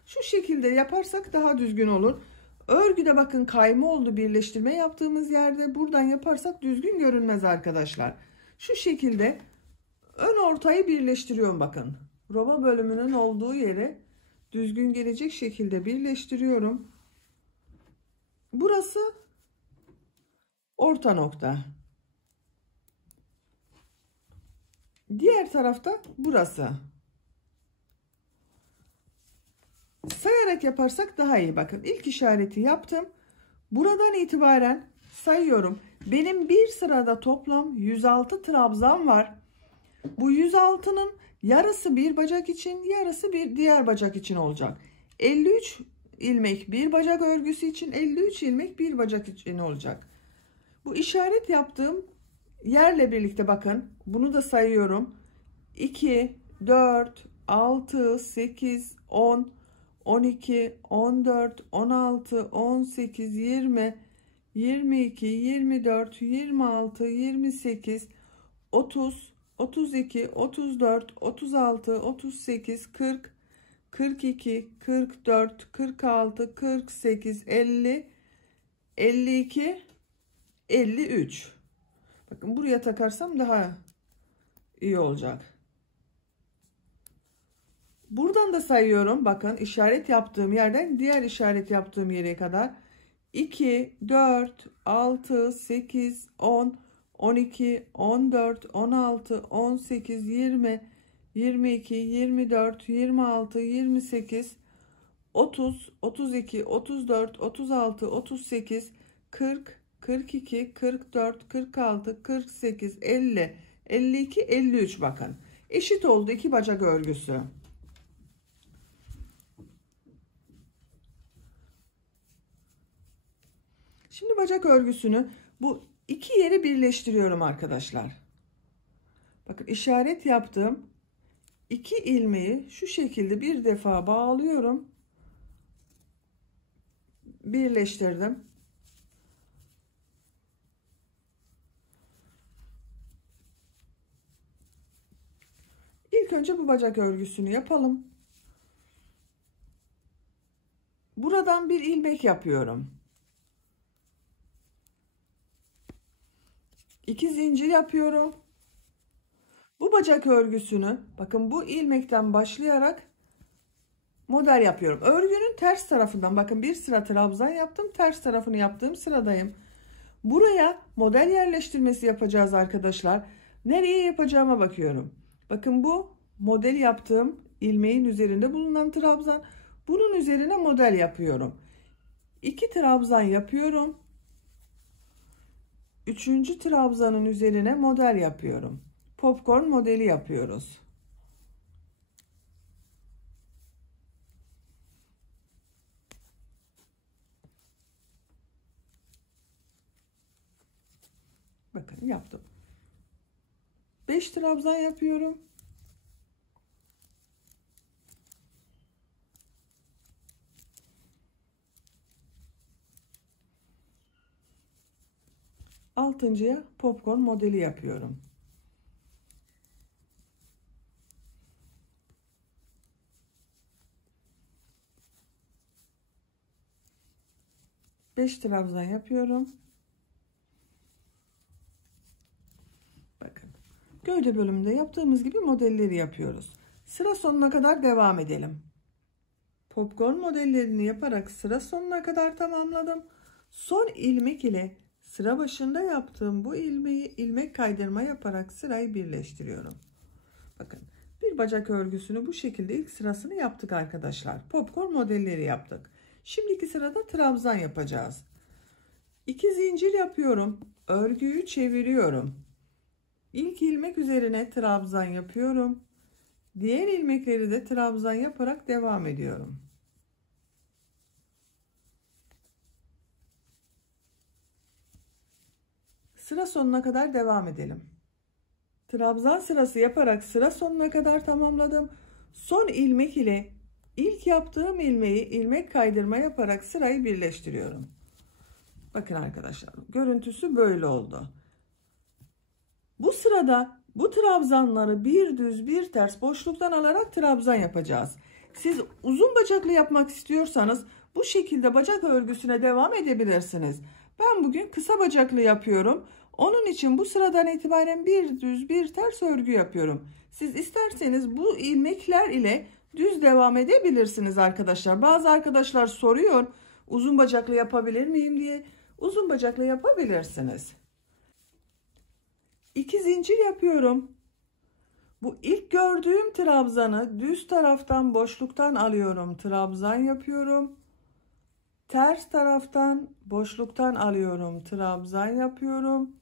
Şu şekilde yaparsak daha düzgün olur. Örgüde bakın kayma oldu, birleştirme yaptığımız yerde. Buradan yaparsak düzgün görünmez arkadaşlar. Şu şekilde ön ortayı birleştiriyorum bakın. Roba bölümünün olduğu yere düzgün gelecek şekilde birleştiriyorum. Burası orta nokta. Diğer tarafta burası. Sayarak yaparsak daha iyi. Bakın ilk işareti yaptım. Buradan itibaren sayıyorum. Benim bir sırada toplam 106 trabzan var. Bu 106'nın yarısı bir bacak için, yarısı bir diğer bacak için olacak. 53 ilmek bir bacak örgüsü için, 53 ilmek bir bacak için olacak. Bu işaret yaptığım yerle birlikte bakın bunu da sayıyorum. 2, 4, 6, 8, 10, 12, 14, 16, 18, 20, 22, 24, 26, 28, 30, 32, 34, 36, 38, 40, 42, 44, 46, 48, 50, 52, 53. Bakın buraya takarsam daha iyi olacak. Buradan da sayıyorum. Bakın işaret yaptığım yerden diğer işaret yaptığım yere kadar. 2, 4, 6, 8, 10, 12, 14, 16, 18, 20, 22, 24, 26, 28, 30, 32, 34, 36, 38, 40, 42, 44, 46, 48, 50, 52, 53 bakın. Eşit oldu iki bacak örgüsü. Şimdi bacak örgüsünü bu iki yeri birleştiriyorum arkadaşlar. Bakın işaret yaptım. İki ilmeği şu şekilde bir defa bağlıyorum. Birleştirdim. İlk önce bu bacak örgüsünü yapalım. Buradan bir ilmek yapıyorum. 2 zincir yapıyorum. Bu bacak örgüsünü bakın bu ilmekten başlayarak model yapıyorum. Örgünün ters tarafından bakın bir sıra trabzan yaptım. Ters tarafını yaptığım sıradayım. Buraya model yerleştirmesi yapacağız arkadaşlar. Nereye yapacağıma bakıyorum. Bakın bu model yaptığım ilmeğin üzerinde bulunan trabzan. Bunun üzerine model yapıyorum. 2 trabzan yapıyorum. Üçüncü trabzanın üzerine model yapıyorum. Popcorn modeli yapıyoruz. Bakın yaptım. 5 trabzan yapıyorum. altıncıya popcorn modeli yapıyorum. Beş trabzan yapıyorum. Bakın. Gövde bölümünde yaptığımız gibi modelleri yapıyoruz. Sıra sonuna kadar devam edelim. Popcorn modellerini yaparak sıra sonuna kadar tamamladım. Son ilmek ile sıra başında yaptığım bu ilmeği ilmek kaydırma yaparak sırayı birleştiriyorum. Bakın, bir bacak örgüsünü bu şekilde ilk sırasını yaptık arkadaşlar. Popcorn modelleri yaptık. Şimdiki sırada trabzan yapacağız. 2 zincir yapıyorum. Örgüyü çeviriyorum. İlk ilmek üzerine trabzan yapıyorum. Diğer ilmekleri de trabzan yaparak devam ediyorum. Sıra sonuna kadar devam edelim. Trabzan sırası yaparak sıra sonuna kadar tamamladım. Son ilmek ile ilk yaptığım ilmeği ilmek kaydırma yaparak sırayı birleştiriyorum. Bakın arkadaşlar, görüntüsü böyle oldu. Bu sırada bu trabzanları bir düz bir ters boşluktan alarak trabzan yapacağız. Siz uzun bacaklı yapmak istiyorsanız bu şekilde bacak örgüsüne devam edebilirsiniz. Ben bugün kısa bacaklı yapıyorum. Onun için bu sıradan itibaren bir düz bir ters örgü yapıyorum. Siz isterseniz bu ilmekler ile düz devam edebilirsiniz arkadaşlar. Bazı arkadaşlar soruyor, uzun bacaklı yapabilir miyim diye. Uzun bacaklı yapabilirsiniz. 2 zincir yapıyorum. Bu ilk gördüğüm trabzanı düz taraftan boşluktan alıyorum. Trabzan yapıyorum. Ters taraftan boşluktan alıyorum. Trabzan yapıyorum.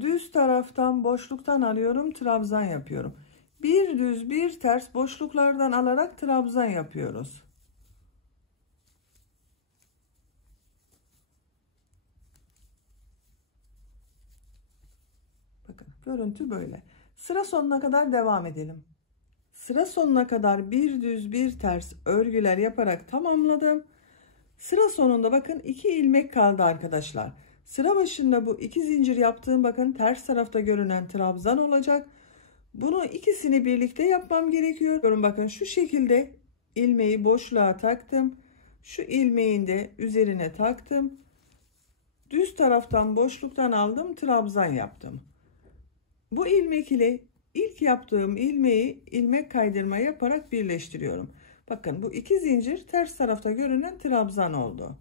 Düz taraftan boşluktan alıyorum. Trabzan yapıyorum. Bir düz bir ters boşluklardan alarak trabzan yapıyoruz. Bakın, görüntü böyle. Sıra sonuna kadar devam edelim. Sıra sonuna kadar bir düz bir ters örgüler yaparak tamamladım. Sıra sonunda bakın 2 ilmek kaldı arkadaşlar. Sıra başında bu 2 zincir yaptığım, bakın ters tarafta görünen trabzan olacak. Bunu ikisini birlikte yapmam gerekiyor. Bakın şu şekilde ilmeği boşluğa taktım. Şu ilmeğin de üzerine taktım. Düz taraftan boşluktan aldım, trabzan yaptım. Bu ilmek ile ilk yaptığım ilmeği ilmek kaydırma yaparak birleştiriyorum. Bakın, bu 2 zincir ters tarafta görünen trabzan oldu.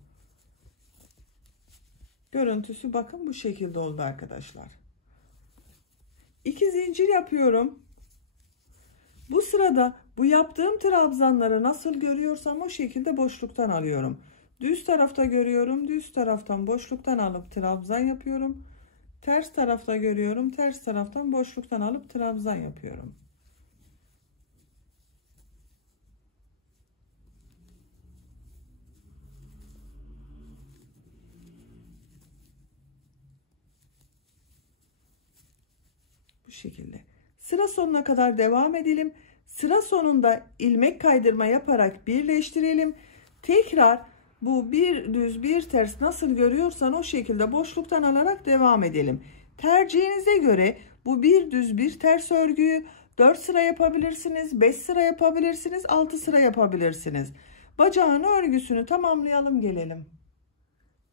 Görüntüsü bakın bu şekilde oldu arkadaşlar. 2 zincir yapıyorum. Bu sırada bu yaptığım trabzanları nasıl görüyorsam o şekilde boşluktan alıyorum. Düz tarafta görüyorum. Düz taraftan boşluktan alıp trabzan yapıyorum. Ters tarafta görüyorum. Ters taraftan boşluktan alıp trabzan yapıyorum. Bu şekilde. Sıra sonuna kadar devam edelim. Sıra sonunda ilmek kaydırma yaparak birleştirelim. Tekrar bu bir düz bir ters nasıl görüyorsan o şekilde boşluktan alarak devam edelim. Tercihinize göre bu bir düz bir ters örgüyü 4 sıra yapabilirsiniz, 5 sıra yapabilirsiniz, 6 sıra yapabilirsiniz. Bacağın örgüsünü tamamlayalım, gelelim.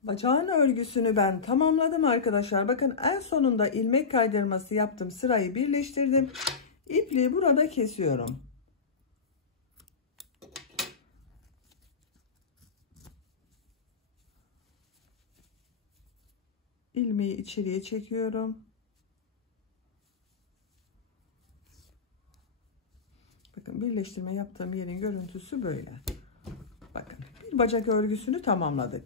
Bacağın örgüsünü ben tamamladım arkadaşlar. Bakın, en sonunda ilmek kaydırması yaptım. Sırayı birleştirdim. İpliği burada kesiyorum. İlmeği içeriye çekiyorum. Bakın, birleştirme yaptığım yerin görüntüsü böyle. Bakın, bir bacak örgüsünü tamamladık.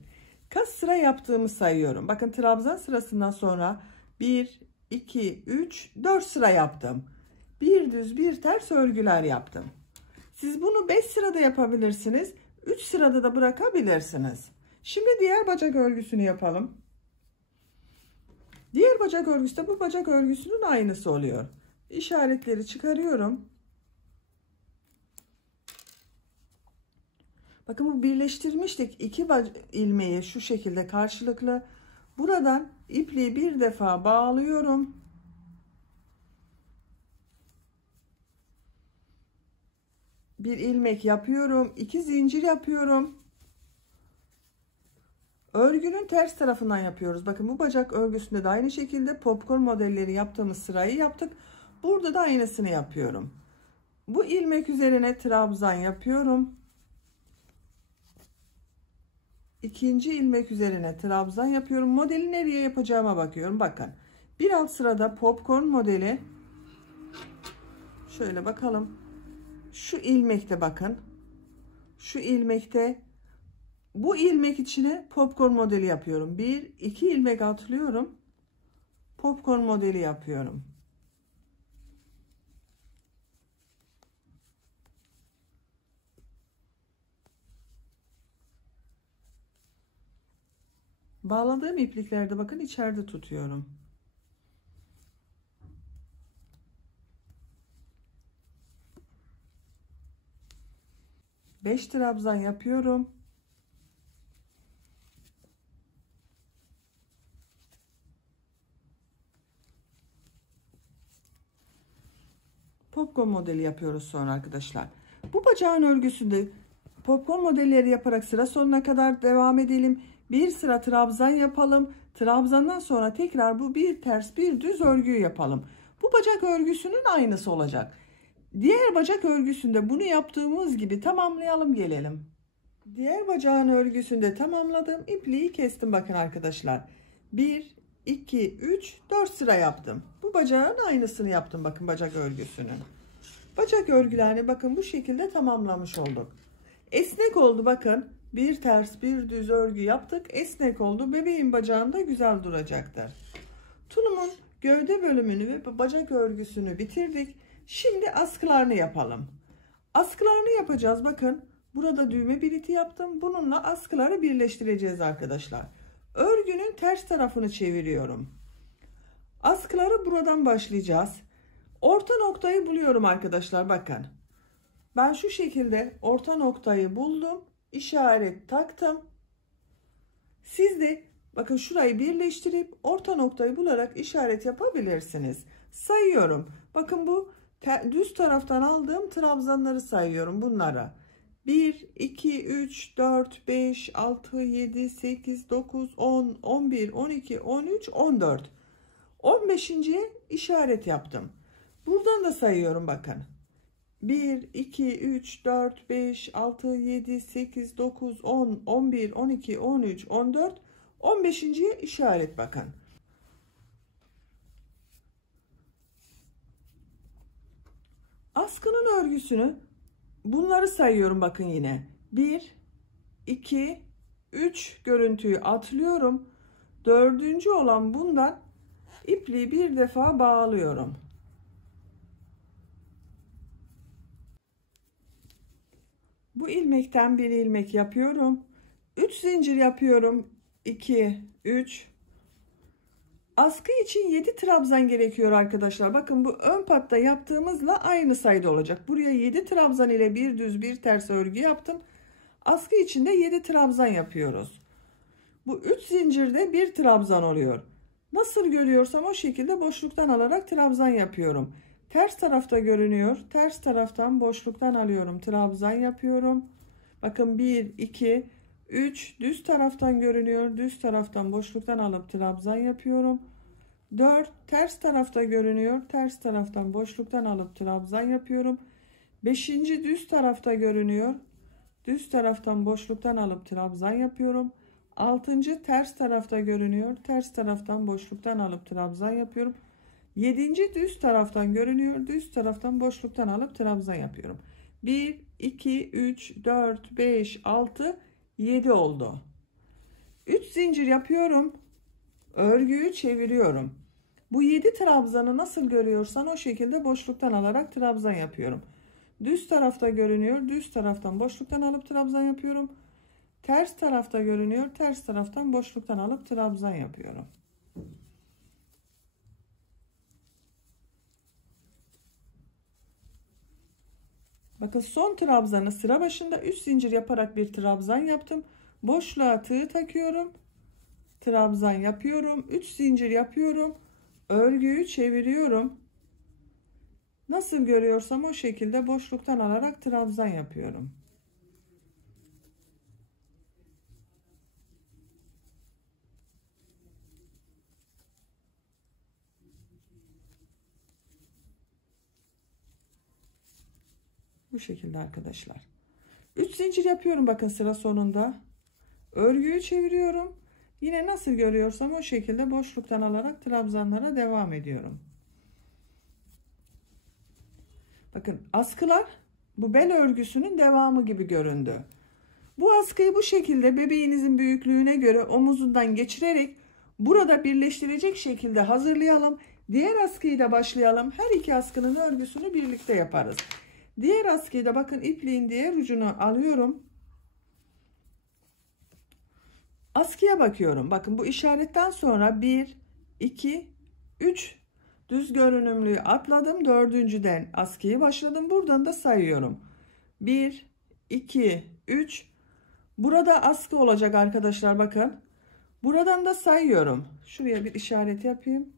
Kaç sıra yaptığımı sayıyorum. Bakın, trabzan sırasından sonra 1, 2, 3, 4 sıra yaptım. Bir düz bir ters örgüler yaptım. Siz bunu 5 sırada yapabilirsiniz. 3 sırada da bırakabilirsiniz. Şimdi diğer bacak örgüsünü yapalım. Diğer bacak örgüsü de bu bacak örgüsünün aynısı oluyor. İşaretleri çıkarıyorum. Bakın, bu birleştirmiştik. 2 ilmeği şu şekilde karşılıklı. Buradan ipliği bir defa bağlıyorum. Bir ilmek yapıyorum. 2 zincir yapıyorum. Örgünün ters tarafından yapıyoruz. Bakın bu bacak örgüsünde de aynı şekilde popcorn modelleri yaptığımız sırayı yaptık. Burada da aynısını yapıyorum. Bu ilmek üzerine trabzan yapıyorum. İkinci ilmek üzerine trabzan yapıyorum. Modeli nereye yapacağıma bakıyorum. Bakın. Bir alt sırada popcorn modeli. Şöyle bakalım. Şu ilmekte bakın. Şu ilmekte bu ilmek içine popcorn modeli yapıyorum. 1-2 ilmek atlıyorum. Popcorn modeli yapıyorum. Bağladığım ipliklerde bakın içeride tutuyorum. Beş trabzan yapıyorum. Popcorn modeli yapıyoruz sonra arkadaşlar. Bu bacağın örgüsünde popcorn modelleri yaparak sıra sonuna kadar devam edelim. Bir sıra trabzan yapalım. Trabzandan sonra tekrar bu bir ters bir düz örgüyü yapalım. Bu bacak örgüsünün aynısı olacak. Diğer bacak örgüsünde bunu yaptığımız gibi tamamlayalım gelelim. Diğer bacağın örgüsünde tamamladım. İpliği kestim bakın arkadaşlar. 1, 2, 3, 4 sıra yaptım. Bu bacağın aynısını yaptım bakın bacak örgüsünün. Bacak örgülerini bakın bu şekilde tamamlamış olduk. Esnek oldu bakın. Bir ters bir düz örgü yaptık. Esnek oldu. Bebeğin bacağında güzel duracaktır. Tulumun gövde bölümünü ve bacak örgüsünü bitirdik. Şimdi askılarını yapalım. Askılarını yapacağız. Bakın burada düğme biliti yaptım. Bununla askıları birleştireceğiz arkadaşlar. Örgünün ters tarafını çeviriyorum. Askıları buradan başlayacağız. Orta noktayı buluyorum arkadaşlar. Bakın. Ben şu şekilde orta noktayı buldum. İşaret taktım. Siz de bakın şurayı birleştirip orta noktayı bularak işaret yapabilirsiniz. Sayıyorum. Bakın bu düz taraftan aldığım trabzanları sayıyorum bunlara. 1, 2, 3, 4, 5, 6, 7, 8, 9, 10, 11, 12, 13, 14. 15.'ye işaret yaptım. Buradan da sayıyorum bakın. 1, 2, 3, 4, 5, 6, 7, 8, 9, 10, 11, 12, 13, 14. 15.'ye işaret bakın. Askının örgüsünü bunları sayıyorum bakın yine. 1, 2, 3 görüntüyü atlıyorum. Dördüncü olan bundan ipliği bir defa bağlıyorum. Bu ilmekten bir ilmek yapıyorum. 3 zincir yapıyorum. 2, 3. Askı için 7 trabzan gerekiyor arkadaşlar. Bakın bu ön patta yaptığımızla aynı sayıda olacak. Buraya 7 trabzan ile bir düz bir ters örgü yaptım. Askı için de 7 trabzan yapıyoruz. Bu 3 zincirde bir trabzan oluyor. Nasıl görüyorsam o şekilde boşluktan alarak trabzan yapıyorum. Ters tarafta görünüyor. Ters taraftan boşluktan alıyorum. Trabzan yapıyorum. Bakın 1, 2, 3 düz taraftan görünüyor. Düz taraftan boşluktan alıp trabzan yapıyorum. 4 ters tarafta görünüyor. Ters taraftan boşluktan alıp trabzan yapıyorum. 5. düz tarafta görünüyor. Düz taraftan boşluktan alıp trabzan yapıyorum. 6. ters tarafta görünüyor. Ters taraftan boşluktan alıp trabzan yapıyorum. 7. düz taraftan görünüyor. Düz taraftan boşluktan alıp trabzan yapıyorum. 1, 2, 3, 4, 5, 6, 7 oldu. 3 zincir yapıyorum. Örgüyü çeviriyorum. Bu 7 trabzanı nasıl görüyorsan o şekilde boşluktan alarak trabzan yapıyorum. Düz tarafta görünüyor. Düz taraftan boşluktan alıp trabzan yapıyorum. Ters tarafta görünüyor. Ters taraftan boşluktan alıp trabzan yapıyorum. Bakın son trabzanı sıra başında 3 zincir yaparak bir trabzan yaptım. Boşluğa tığ takıyorum. trabzan yapıyorum. 3 zincir yapıyorum. Örgüyü çeviriyorum. Nasıl görüyorsam o şekilde boşluktan alarak trabzan yapıyorum. Bu şekilde arkadaşlar. 3 zincir yapıyorum bakın sıra sonunda. Örgüyü çeviriyorum. Yine nasıl görüyorsam o şekilde boşluktan alarak trabzanlara devam ediyorum. Bakın askılar bu bel örgüsünün devamı gibi göründü. Bu askıyı bu şekilde bebeğinizin büyüklüğüne göre omuzundan geçirerek burada birleştirecek şekilde hazırlayalım. Diğer askıyı da başlayalım. Her iki askının örgüsünü birlikte yaparız. Diğer askıyı da bakın ipliğin diğer ucunu alıyorum. Askıya bakıyorum. Bakın bu işaretten sonra 1, 2, 3 düz görünümlüğü atladım. Dördüncüden askıyı başladım. Buradan da sayıyorum. 1, 2, 3. Burada askı olacak arkadaşlar bakın. Buradan da sayıyorum. Şuraya bir işaret yapayım.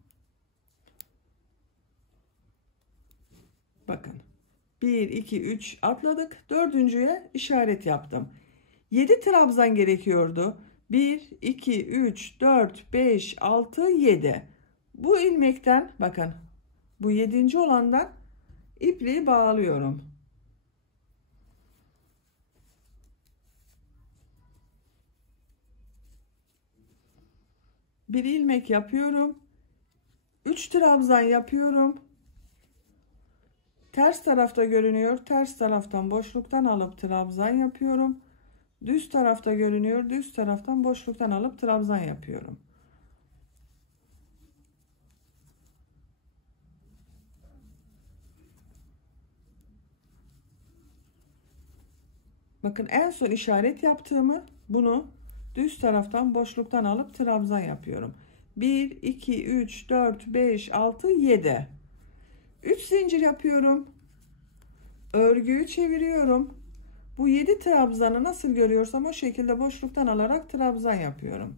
Bakın. 1, 2, 3 atladık. Dördüncüye işaret yaptım. 7 trabzan gerekiyordu. 1, 2, 3, 4, 5, 6, 7. Bu ilmekten bakın. Bu 7. olandan ipliği bağlıyorum. Bir ilmek yapıyorum. 3 trabzan yapıyorum. Ters tarafta görünüyor. Ters taraftan boşluktan alıp trabzan yapıyorum. Düz tarafta görünüyor. Düz taraftan boşluktan alıp trabzan yapıyorum. Bakın en son işaret yaptığımı bunu düz taraftan boşluktan alıp trabzan yapıyorum. 1, 2, 3, 4, 5, 6, 7. 3 zincir yapıyorum. Örgüyü çeviriyorum. Bu 7 trabzanı nasıl görüyorsam o şekilde boşluktan alarak trabzan yapıyorum.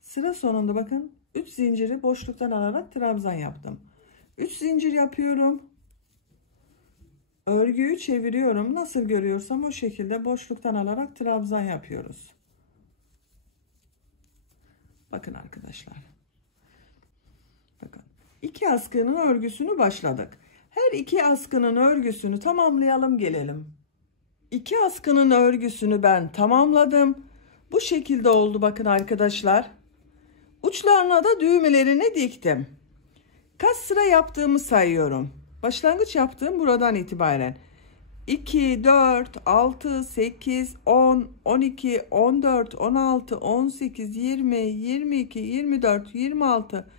Sıra sonunda bakın 3 zinciri boşluktan alarak trabzan yaptım. 3 zincir yapıyorum. Örgüyü çeviriyorum. Nasıl görüyorsam o şekilde boşluktan alarak trabzan yapıyoruz. Bakın arkadaşlar. Bakın. 2 askının örgüsünü başladık. Her 2 askının örgüsünü tamamlayalım gelelim. 2 askının örgüsünü ben tamamladım. Bu şekilde oldu bakın arkadaşlar. Uçlarına da düğmelerini diktim. Kaç sıra yaptığımı sayıyorum. Başlangıç yaptığım buradan itibaren 2, 4, 6, 8, 10, 12, 14, 16, 18, 20, 22, 24, 26,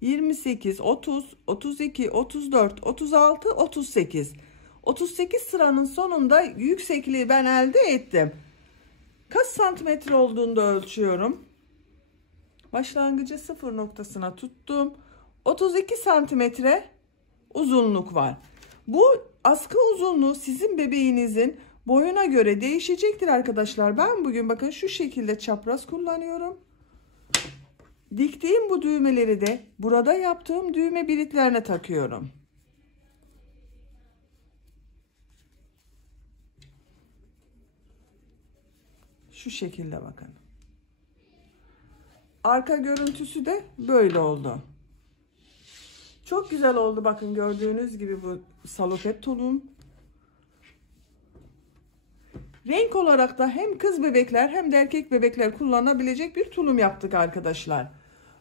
28, 30, 32, 34, 36, 38. 38 sıranın sonunda yüksekliği ben elde ettim. Kaç santimetre olduğunu da ölçüyorum. Başlangıcı sıfır noktasına tuttum. 32 santimetre uzunluk var. Bu askı uzunluğu sizin bebeğinizin boyuna göre değişecektir arkadaşlar. Ben bugün bakın şu şekilde çapraz kullanıyorum. Diktiğim bu düğmeleri de burada yaptığım düğme biritlerine takıyorum. Şu şekilde bakın. Arka görüntüsü de böyle oldu. Çok güzel oldu bakın gördüğünüz gibi bu salopet tulum. Renk olarak da hem kız bebekler hem de erkek bebekler kullanabilecek bir tulum yaptık arkadaşlar.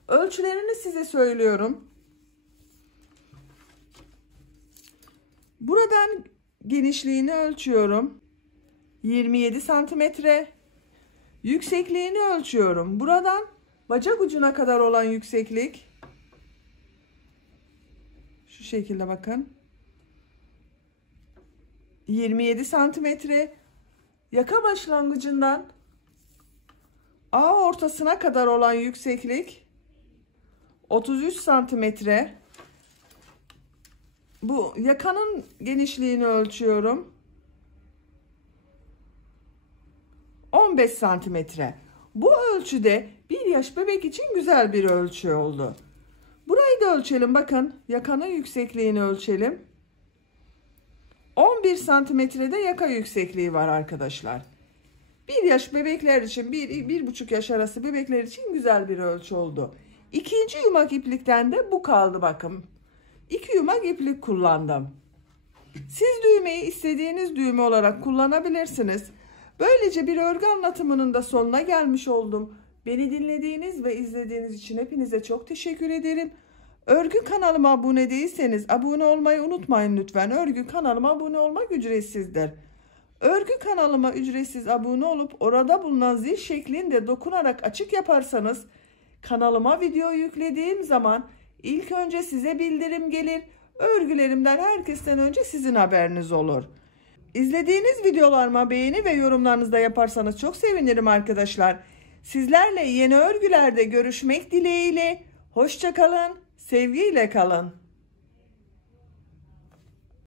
Ölçülerini size söylüyorum. Buradan genişliğini ölçüyorum. 27 santimetre. Yüksekliğini ölçüyorum. Buradan bacak ucuna kadar olan yükseklik. Şu şekilde bakın. 27 santimetre. Yaka başlangıcından A ortasına kadar olan yükseklik 33 santimetre. bu yakanın genişliğini ölçüyorum. 15 santimetre. Bu ölçüde 1 yaş bebek için güzel bir ölçü oldu. Burayı da ölçelim. Bakın yakanın yüksekliğini ölçelim. 11 santimetrede yaka yüksekliği var arkadaşlar. 1 yaş bebekler için 1-1,5 yaş arası bebekler için güzel bir ölçü oldu. İkinci yumak iplikten de bu kaldı bakın. 2 yumak iplik kullandım. Siz düğmeyi istediğiniz düğme olarak kullanabilirsiniz. Böylece bir örgü anlatımının da sonuna gelmiş oldum. Beni dinlediğiniz ve izlediğiniz için hepinize çok teşekkür ederim. Örgü kanalıma abone değilseniz abone olmayı unutmayın lütfen. Örgü kanalıma abone olmak ücretsizdir. Örgü kanalıma ücretsiz abone olup orada bulunan zil şeklinde dokunarak açık yaparsanız kanalıma video yüklediğim zaman ilk önce size bildirim gelir. Örgülerimden herkesten önce sizin haberiniz olur. İzlediğiniz videolarıma beğeni ve yorumlarınızı da yaparsanız çok sevinirim arkadaşlar. Sizlerle yeni örgülerde görüşmek dileğiyle. Hoşça kalın, sevgiyle kalın.